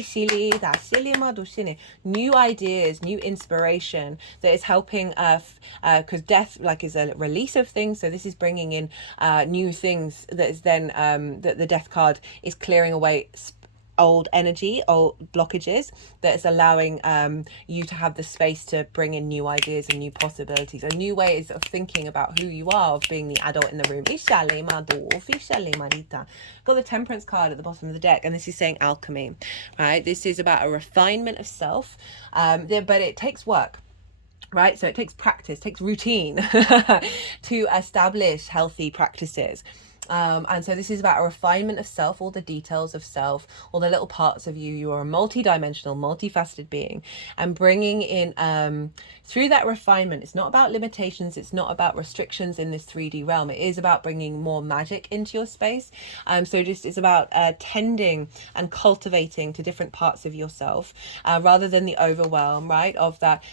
New ideas, new inspiration that is helping because death is a release of things. So this is bringing in new things that is then that the Death card is clearing away old energy, old blockages, that is allowing you to have the space to bring in new ideas and new possibilities and new ways of thinking about who you are, of being the adult in the room. Got the Temperance card at the bottom of the deck, and this is saying alchemy, right? This is about a refinement of self, but it takes work. Right, so it takes practice, takes routine to establish healthy practices. And so this is about a refinement of self, all the details of self, all the little parts of you. You are a multi-dimensional, multifaceted being, and bringing in through that refinement. It's not about limitations. It's not about restrictions in this 3D realm. It is about bringing more magic into your space. So it's about tending and cultivating to different parts of yourself, rather than the overwhelm, right, of that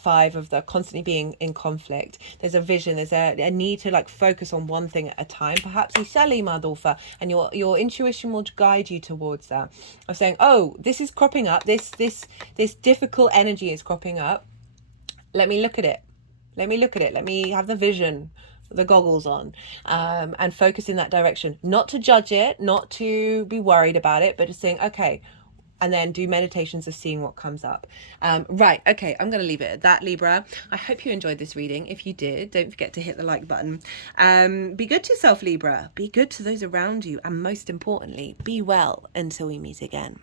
five of the constantly being in conflict. There's a vision. There's a need to focus on one thing at a time, perhaps. perhaps and your intuition will guide you towards that, of saying, oh, this is cropping up, this difficult energy is cropping up. Let me look at it. Let me have the vision, the goggles on, and focus in that direction. Not to judge it, not to be worried about it, but just saying, okay, and then do meditations of seeing what comes up. Right, okay, I'm going to leave it at that, Libra. I hope you enjoyed this reading. If you did, don't forget to hit the like button. Be good to yourself, Libra. Be good to those around you. And most importantly, be well until we meet again.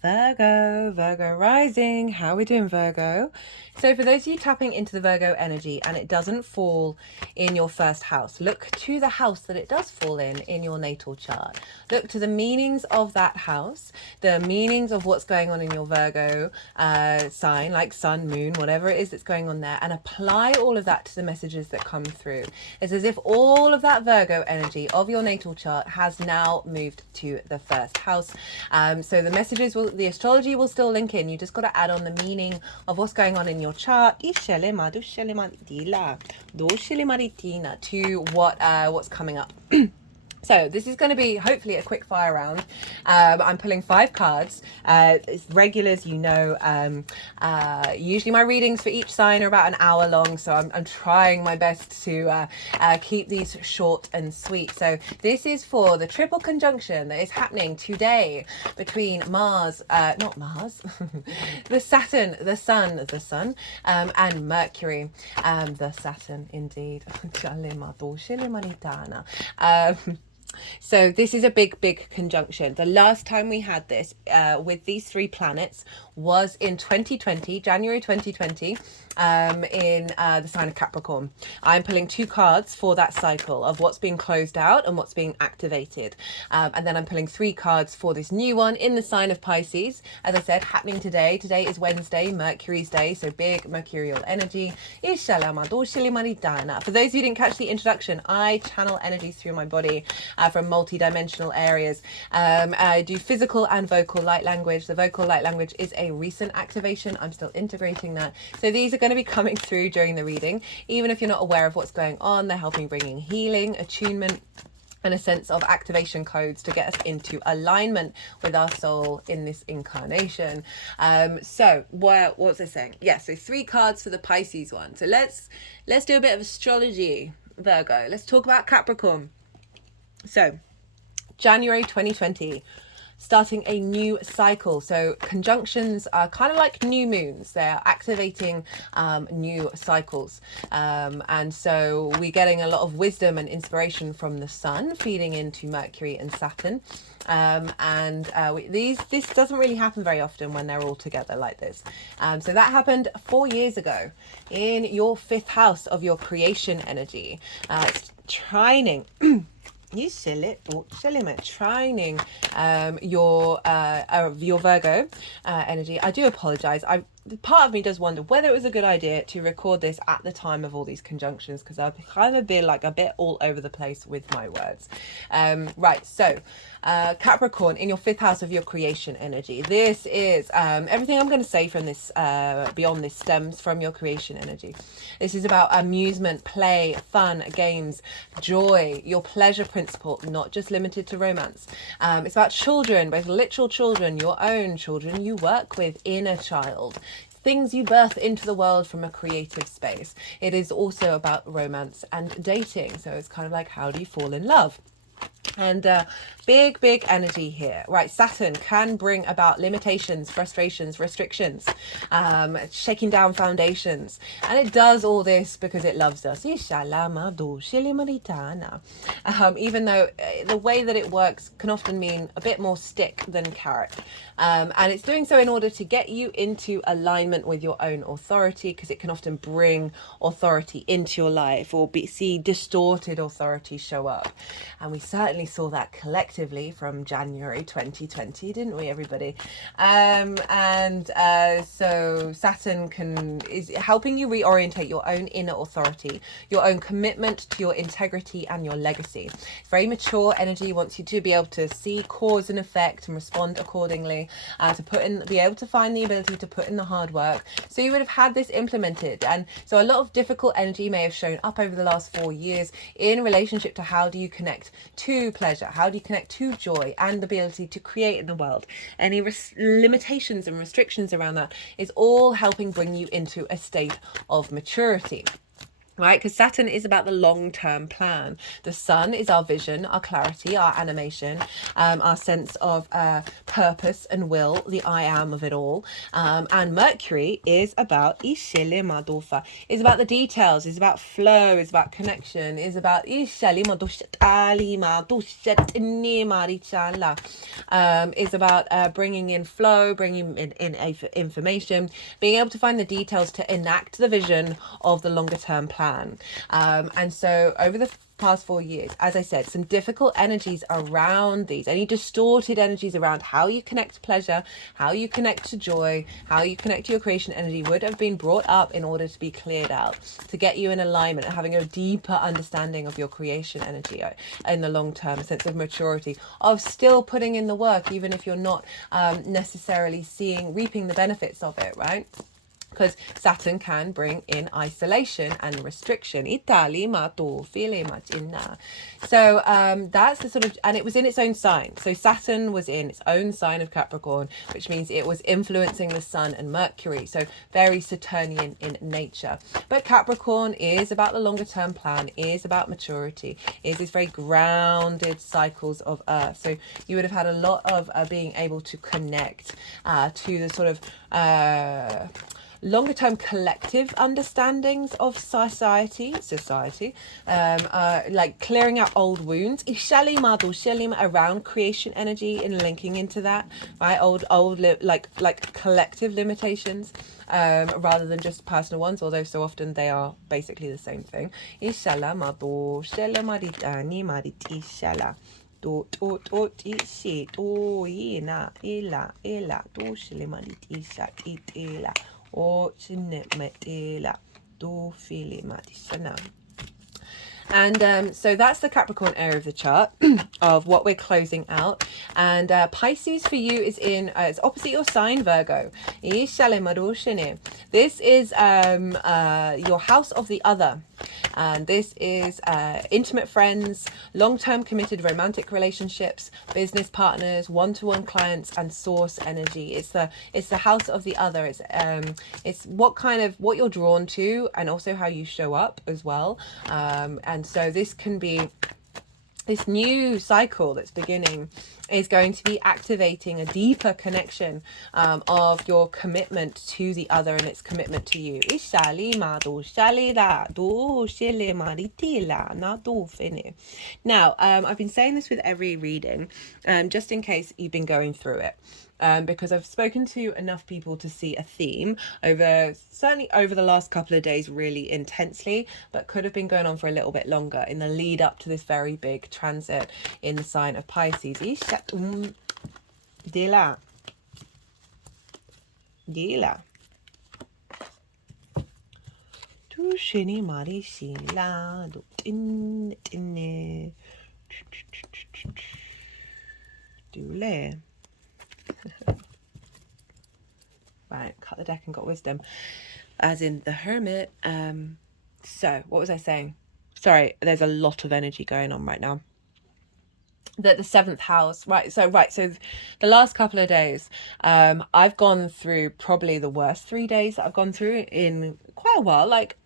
Virgo rising. How are we doing, Virgo? So for those of you tapping into the Virgo energy and it doesn't fall in your first house, look to the house that it does fall in your natal chart. Look to the meanings of that house, the meanings of what's going on in your Virgo sign, like sun, moon, whatever it is that's going on there, and apply all of that to the messages that come through. It's as if all of that Virgo energy of your natal chart has now moved to the first house. So the messages will, the astrology will still link in. You just got to add on the meaning of what's going on in your chart to what's coming up. So this is going to be hopefully a quick fire round. I'm pulling 5 cards. It's regulars, you know. Usually my readings for each sign are about an hour long, so I'm trying my best to keep these short and sweet. So this is for the triple conjunction that is happening today between Mars, not Mars, the Saturn, the Sun, and Mercury, the Saturn indeed. So this is a big conjunction. The last time we had this with these 3 planets was in 2020, January 2020, in the sign of Capricorn. I'm pulling 2 cards for that cycle of what's being closed out and what's being activated. And then I'm pulling 3 cards for this new one in the sign of Pisces. As I said, happening today. Today is Wednesday, Mercury's day, so big mercurial energy. For those of you who didn't catch the introduction, I channel energies through my body from multi-dimensional areas. I do physical and vocal light language. The vocal light language is a recent activation. I'm still integrating that. So these are going to be coming through during the reading. Even if you're not aware of what's going on, they're helping bringing healing, attunement, and a sense of activation codes to get us into alignment with our soul in this incarnation. So what was I saying? Yeah, so 3 cards for the Pisces one. So let's do a bit of astrology, Virgo. Let's talk about Capricorn. So January 2020, starting a new cycle. So conjunctions are kind of like new moons. They are activating new cycles. And so we're getting a lot of wisdom and inspiration from the sun feeding into Mercury and Saturn. This doesn't really happen very often when they're all together like this. So that happened 4 years ago in your 5th house of your creation energy. It's trining. You trining your Virgo energy. I do apologize. Part of me does wonder whether it was a good idea to record this at the time of all these conjunctions, because I've kind of been like a bit all over the place with my words. Right, so Capricorn, in your 5th house of your creation energy. This is everything I'm going to say from this beyond this stems from your creation energy. This is about amusement, play, fun, games, joy, your pleasure principle, not just limited to romance. It's about children, both literal children, your own children you work with, inner child, things you birth into the world from a creative space. It is also about romance and dating. So it's kind of like, how do you fall in love? And big energy here. Right, Saturn can bring about limitations, frustrations, restrictions, shaking down foundations. And it does all this because it loves us. Even though the way that it works can often mean a bit more stick than carrot. And it's doing so in order to get you into alignment with your own authority, because it can often bring authority into your life or see distorted authority show up. And we certainly saw that collectively from January 2020, didn't we, everybody? So Saturn is helping you reorientate your own inner authority, your own commitment to your integrity and your legacy. Very mature energy, wants you to be able to see cause and effect and respond accordingly, be able to find the ability to put in the hard work. So you would have had this implemented, and so a lot of difficult energy may have shown up over the last 4 years in relationship to how do you connect to pleasure, how do you connect to joy and the ability to create in the world. Any limitations and restrictions around that is all helping bring you into a state of maturity. Right, because Saturn is about the long-term plan. The sun is our vision, our clarity, our animation, our sense of purpose and will, the I am of it all. And Mercury is about is about the details, is about flow, is about connection, is about is about bringing in flow, bringing in information, being able to find the details to enact the vision of the longer term plan. And so over the past 4 years, as I said, some difficult energies around these, any distorted energies around how you connect to pleasure, how you connect to joy, how you connect to your creation energy would have been brought up in order to be cleared out, to get you in alignment and having a deeper understanding of your creation energy in the long term, a sense of maturity, of still putting in the work, even if you're not necessarily reaping the benefits of it, right? Because Saturn can bring in isolation and restriction. So that's the sort of, and it was in its own sign. So Saturn was in its own sign of Capricorn, which means it was influencing the Sun and Mercury. So very Saturnian in nature. But Capricorn is about the longer term plan, is about maturity, is these very grounded cycles of Earth. So you would have had a lot of being able to connect to the sort of longer term collective understandings of society, like clearing out old wounds around creation energy and linking into that, right? Old like collective limitations, rather than just personal ones, although so often they are basically the same thing. And so that's the Capricorn area of the chart of what we're closing out. And Pisces for you is in, it's opposite your sign, Virgo. This is your house of the other. And this is intimate friends, long-term committed romantic relationships, business partners, one-to-one clients, and source energy. It's the house of the other. It's what you're drawn to, and also how you show up as well. And so this can be, this new cycle that's beginning is going to be activating a deeper connection of your commitment to the other and its commitment to you. Now, I've been saying this with every reading, just in case you've been going through it. Because I've spoken to enough people to see a theme certainly over the last couple of days really intensely, but could have been going on for a little bit longer in the lead up to this very big transit in the sign of Pisces. Right, cut the deck and got wisdom, as in the Hermit. So what was I saying? Sorry, there's a lot of energy going on right now. The seventh house, so the last couple of days, I've gone through probably the worst 3 days that I've gone through in quite a while. Like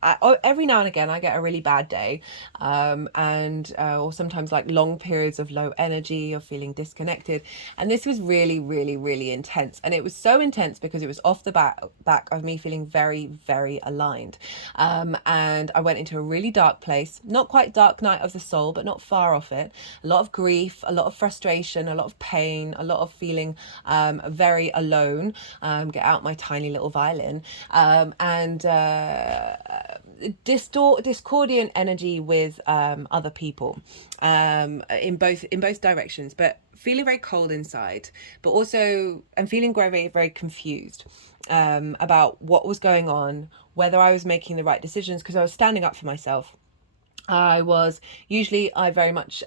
every now and again I get a really bad day, or sometimes like long periods of low energy or feeling disconnected, and this was really, really, really intense. And it was so intense because it was off the back of me feeling very, very aligned, and I went into a really dark place, not quite dark night of the soul, but not far off it. A lot of grief, a lot of frustration, a lot of pain, a lot of feeling very alone. Get out my tiny little violin, and discordian energy with other people, in both directions, but feeling very cold inside, but also I'm feeling very, very confused about what was going on, whether I was making the right decisions, because I was standing up for myself. I very much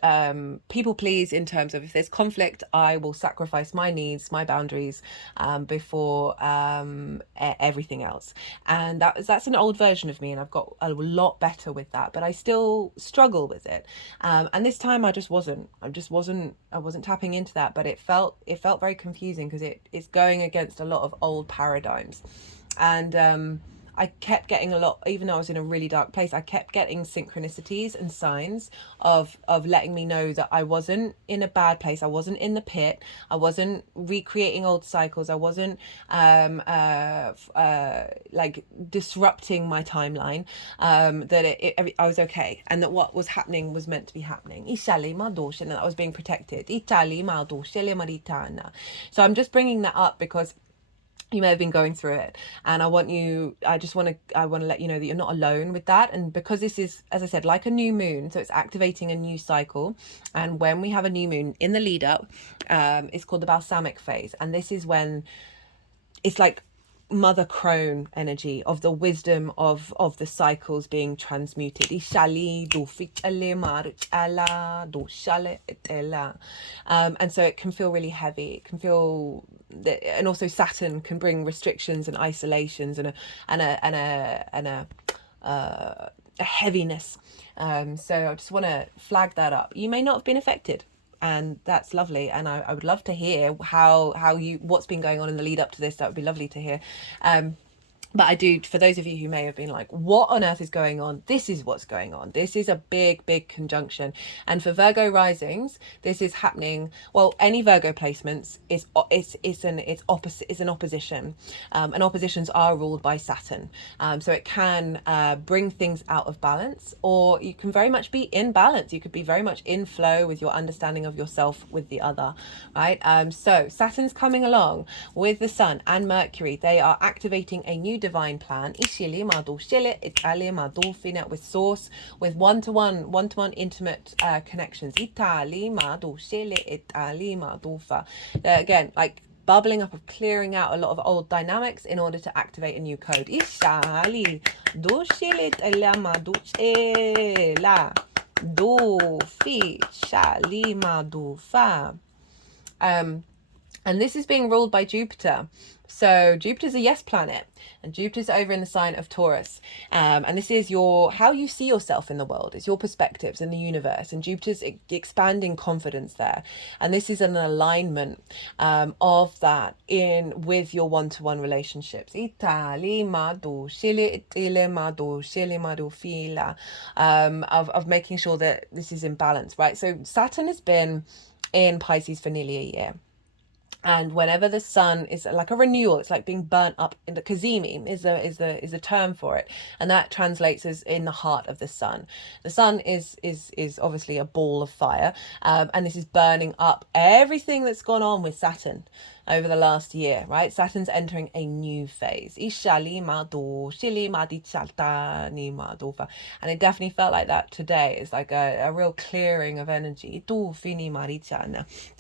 people please, in terms of if there's conflict, I will sacrifice my needs, my boundaries, before everything else. And that's an old version of me, and I've got a lot better with that, but I still struggle with it. And this time I wasn't tapping into that, but it felt very confusing, because it's going against a lot of old paradigms. And I kept getting a lot, even though I was in a really dark place, I kept getting synchronicities and signs of letting me know that I wasn't in a bad place. I wasn't in the pit. I wasn't recreating old cycles. I wasn't like disrupting my timeline. That I was okay, and that what was happening was meant to be happening. And that I was being protected. So I'm just bringing that up because you may have been going through it, and I want to let you know that you're not alone with that. And because this is, as I said, like a new moon, so it's activating a new cycle. And when we have a new moon in the lead up, it's called the balsamic phase, and this is when it's like mother crone energy of the wisdom of the cycles being transmuted. And so it can feel really heavy. It can feel and also Saturn can bring restrictions and isolations and a heaviness. So I just want to flag that up. You may not have been affected, and that's lovely, and I would love to hear what's been going on in the lead up to this. That would be lovely to hear. But I do, for those of you who may have been like, what on earth is going on? This is what's going on. This is a big, big conjunction. And for Virgo risings, this is happening. Well, any Virgo placements is an opposition. And oppositions are ruled by Saturn. So it can bring things out of balance, or you can very much be in balance. You could be very much in flow with your understanding of yourself with the other, right? So Saturn's coming along with the Sun and Mercury. They are activating a new divine plan with source, with one-to-one intimate connections. Again, like bubbling up, of clearing out a lot of old dynamics in order to activate a new code. And this is being ruled by Jupiter. So Jupiter's a yes planet, and Jupiter's over in the sign of Taurus. And this is how you see yourself in the world. It's your perspectives in the universe. And Jupiter's expanding confidence there. And this is an alignment of that with your one-to-one relationships. Of making sure that this is in balance, right? So Saturn has been in Pisces for nearly a year. And whenever the sun is like a renewal, it's like being burnt up. In the Kazemi is a term for it, and that translates as in the heart of the sun. The sun is obviously a ball of fire, and this is burning up everything that's gone on with Saturn over the last year, right? Saturn's entering a new phase. And it definitely felt like that today. It's like a real clearing of energy to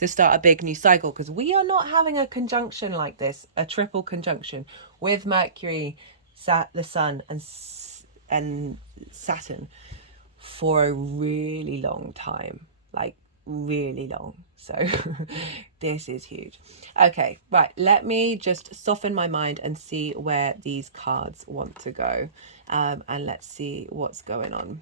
start a big new cycle, because we are not having a conjunction like this, a triple conjunction with Mercury, the Sun, and Saturn for a really long time, like really long. So this is huge. Okay, right, let me just soften my mind and see where these cards want to go, and let's see what's going on.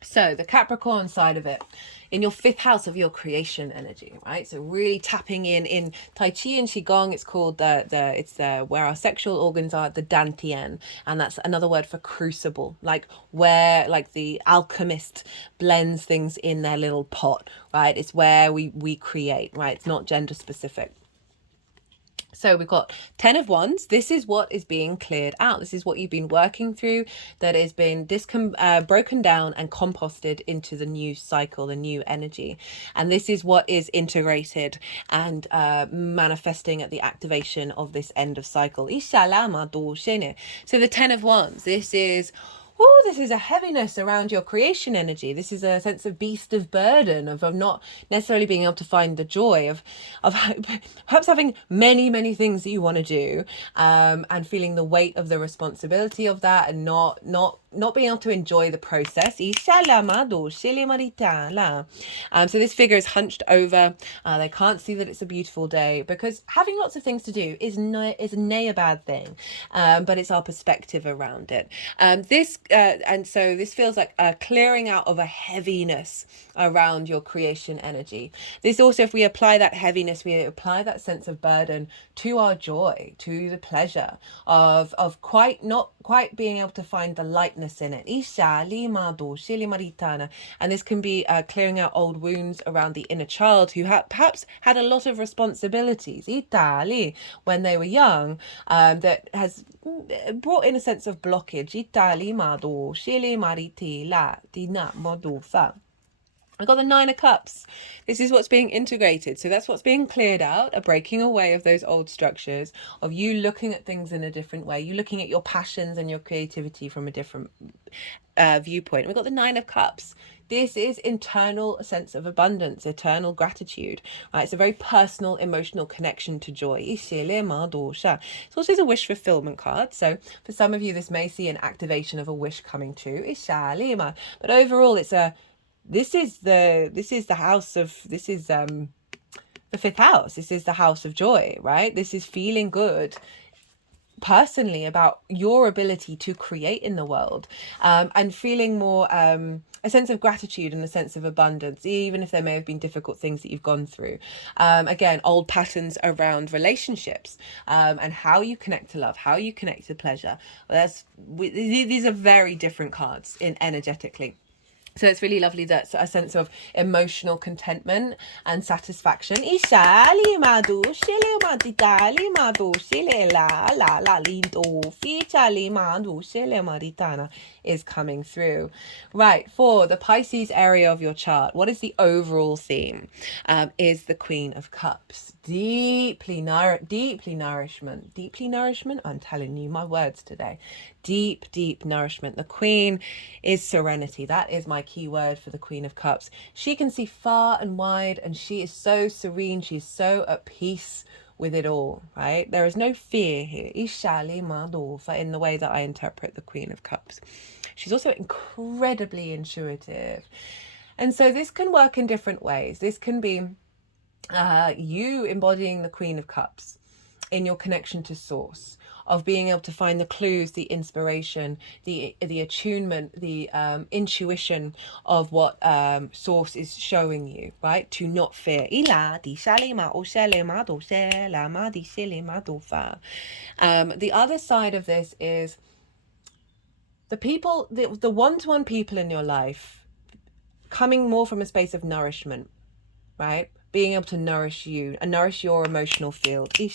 So the Capricorn side of it, in your 5th house of your creation energy, right? So really tapping in Tai Chi and Qigong, it's called where our sexual organs are, the Dantian, and that's another word for crucible, like where like the alchemist blends things in their little pot, right? It's where we create, right? It's not gender specific. So we've got 10 of Wands. This is what is being cleared out. This is what you've been working through, that has been broken down and composted into the new cycle, the new energy. And this is what is integrated and manifesting at the activation of this end of cycle. So the 10 of Wands, this is... Oh, this is a heaviness around your creation energy. This is a sense of beast of burden, of not necessarily being able to find the joy of perhaps having many things that you want to do, and feeling the weight of the responsibility of that, and not being able to enjoy the process. So this figure is hunched over. They can't see that it's a beautiful day, because having lots of things to do is nay a bad thing, but it's our perspective around it. And so this feels like a clearing out of a heaviness around your creation energy. This also, if we apply that heaviness, we apply that sense of burden to our joy, to the pleasure of not quite being able to find the lightness in it. And this can be clearing out old wounds around the inner child, who perhaps had a lot of responsibilities when they were young, that has brought in a sense of blockage. I got the 9 of Cups. This is what's being integrated. So that's what's being cleared out, a breaking away of those old structures, of you looking at things in a different way, you looking at your passions and your creativity from a different viewpoint. We've got the 9 of Cups. This is internal sense of abundance, eternal gratitude. Right? It's a very personal, emotional connection to joy. It's also a wish fulfillment card. So for some of you, this may see an activation of a wish coming true. But overall, it's a... This is the house of... This is the 5th house. This is the house of joy, right? This is feeling good personally about your ability to create in the world, and feeling more a sense of gratitude and a sense of abundance, even if there may have been difficult things that you've gone through. Again, old patterns around relationships, and how you connect to love, how you connect to pleasure. These are very different cards energetically. So it's really lovely that a sense of emotional contentment and satisfaction is coming through. Right, for the Pisces area of your chart, what is the overall theme? Is the Queen of Cups. Deeply nourishment. I'm telling you my words today. Deep nourishment. The Queen is serenity. That is my key word for the Queen of Cups. She can see far and wide, and she is so serene. She's so at peace with it all, right? There is no fear here. In the way that I interpret the Queen of Cups. She's also incredibly intuitive. And so this can work in different ways. This can be you embodying the Queen of Cups in your connection to source, of being able to find the clues, the inspiration, the attunement, the intuition of what source is showing you, right? To not fear. The other side of this is the people, the one-to-one people in your life, coming more from a space of nourishment, right? Being able to nourish you and nourish your emotional field. Being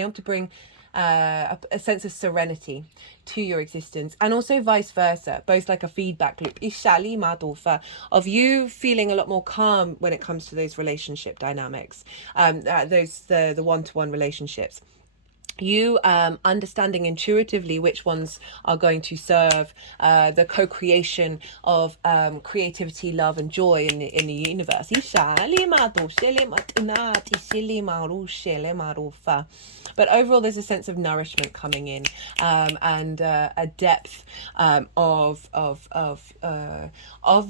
able to bring a sense of serenity to your existence, and also vice versa, both like a feedback loop of you feeling a lot more calm when it comes to those relationship dynamics, the one-to-one relationships. You understanding intuitively which ones are going to serve the co-creation of creativity, love and joy in the universe. But overall, there's a sense of nourishment coming in, and a depth of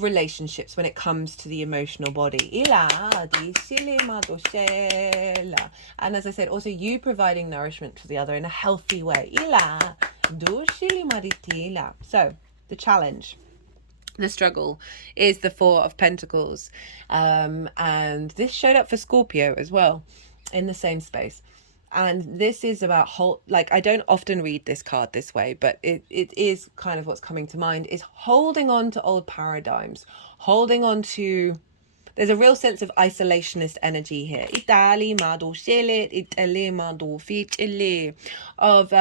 relationships when it comes to the emotional body. And as I said, also you providing nourishment to the other in a healthy way. So the challenge, the struggle, is the 4 of Pentacles, and this showed up for Scorpio as well in the same space. And this is about I don't often read this card this way, but it is kind of what's coming to mind, is holding on to old paradigms, holding on to there's a real sense of isolationist energy here. Of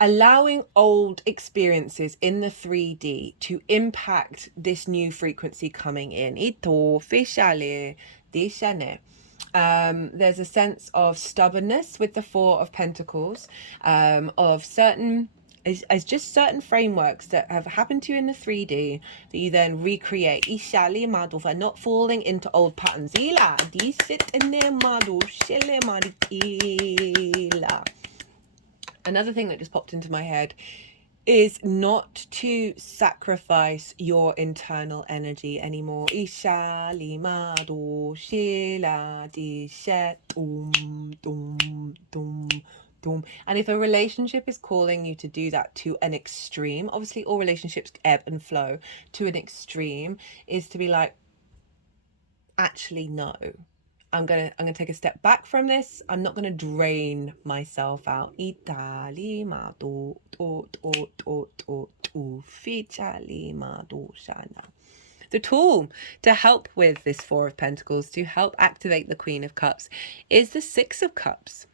allowing old experiences in the 3D to impact this new frequency coming in. There's a sense of stubbornness with the Four of Pentacles, of certain as just certain frameworks that have happened to you in the 3D that you then recreate. Not falling into old patterns. Another thing that just popped into my head is not to sacrifice your internal energy anymore. And if a relationship is calling you to do that to an extreme, obviously all relationships ebb and flow, to an extreme is to be like, actually no, I'm gonna take a step back from this. I'm not gonna drain myself out. The tool to help with this Four of Pentacles, to help activate the Queen of Cups, is the Six of Cups.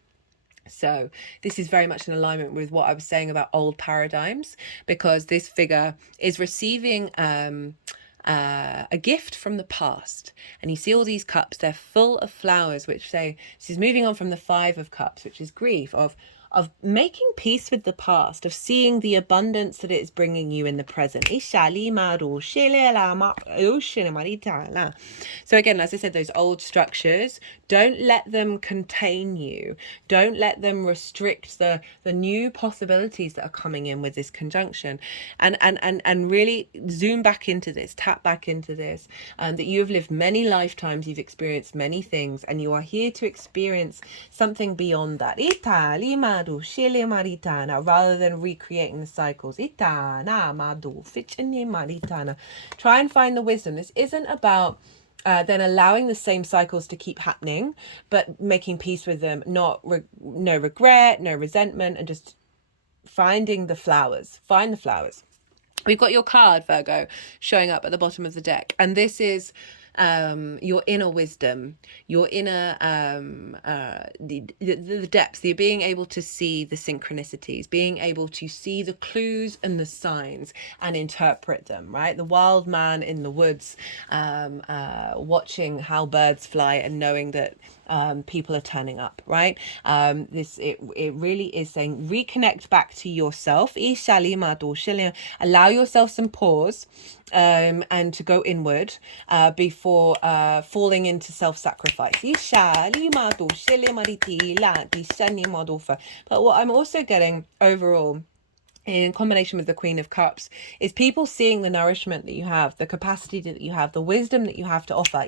So this is very much in alignment with what I was saying about old paradigms, because this figure is receiving a gift from the past, and you see all these cups, they're full of flowers, which say this is moving on from the Five of Cups, which is grief, of making peace with the past, of seeing the abundance that it is bringing you in the present. So again, as I said, those old structures, don't let them contain you. Don't let them restrict the new possibilities that are coming in with this conjunction. And really zoom back into this, tap back into this, that you have lived many lifetimes, you've experienced many things, and you are here to experience something beyond that. Rather than recreating the cycles. Try and find the wisdom. This isn't about then allowing the same cycles to keep happening, but making peace with them, no regret, no resentment, and just finding the flowers. Find the flowers. We've got your card, Virgo, showing up at the bottom of the deck, and this is your inner wisdom, your inner the depths, the being able to see the synchronicities, being able to see the clues and the signs and interpret them, right? The wild man in the woods, watching how birds fly and knowing that people are turning up, right? It really is saying reconnect back to yourself. Allow yourself some pause and to go inward before falling into self-sacrifice. But what I'm also getting overall, in combination with the Queen of Cups, is people seeing the nourishment that you have, the capacity that you have, the wisdom that you have to offer,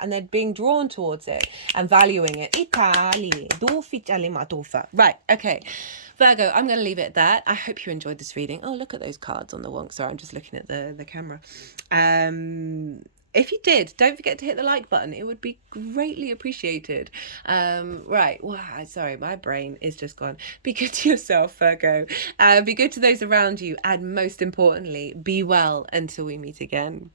and they're being drawn towards it and valuing it. Right, okay. Virgo, I'm going to leave it at that. I hope you enjoyed this reading. Oh, look at those cards on the wonk. Sorry, I'm just looking at the camera. If you did, don't forget to hit the like button. It would be greatly appreciated. Right. Wow, sorry, my brain is just gone. Be good to yourself, Virgo. Be good to those around you. And most importantly, be well until we meet again.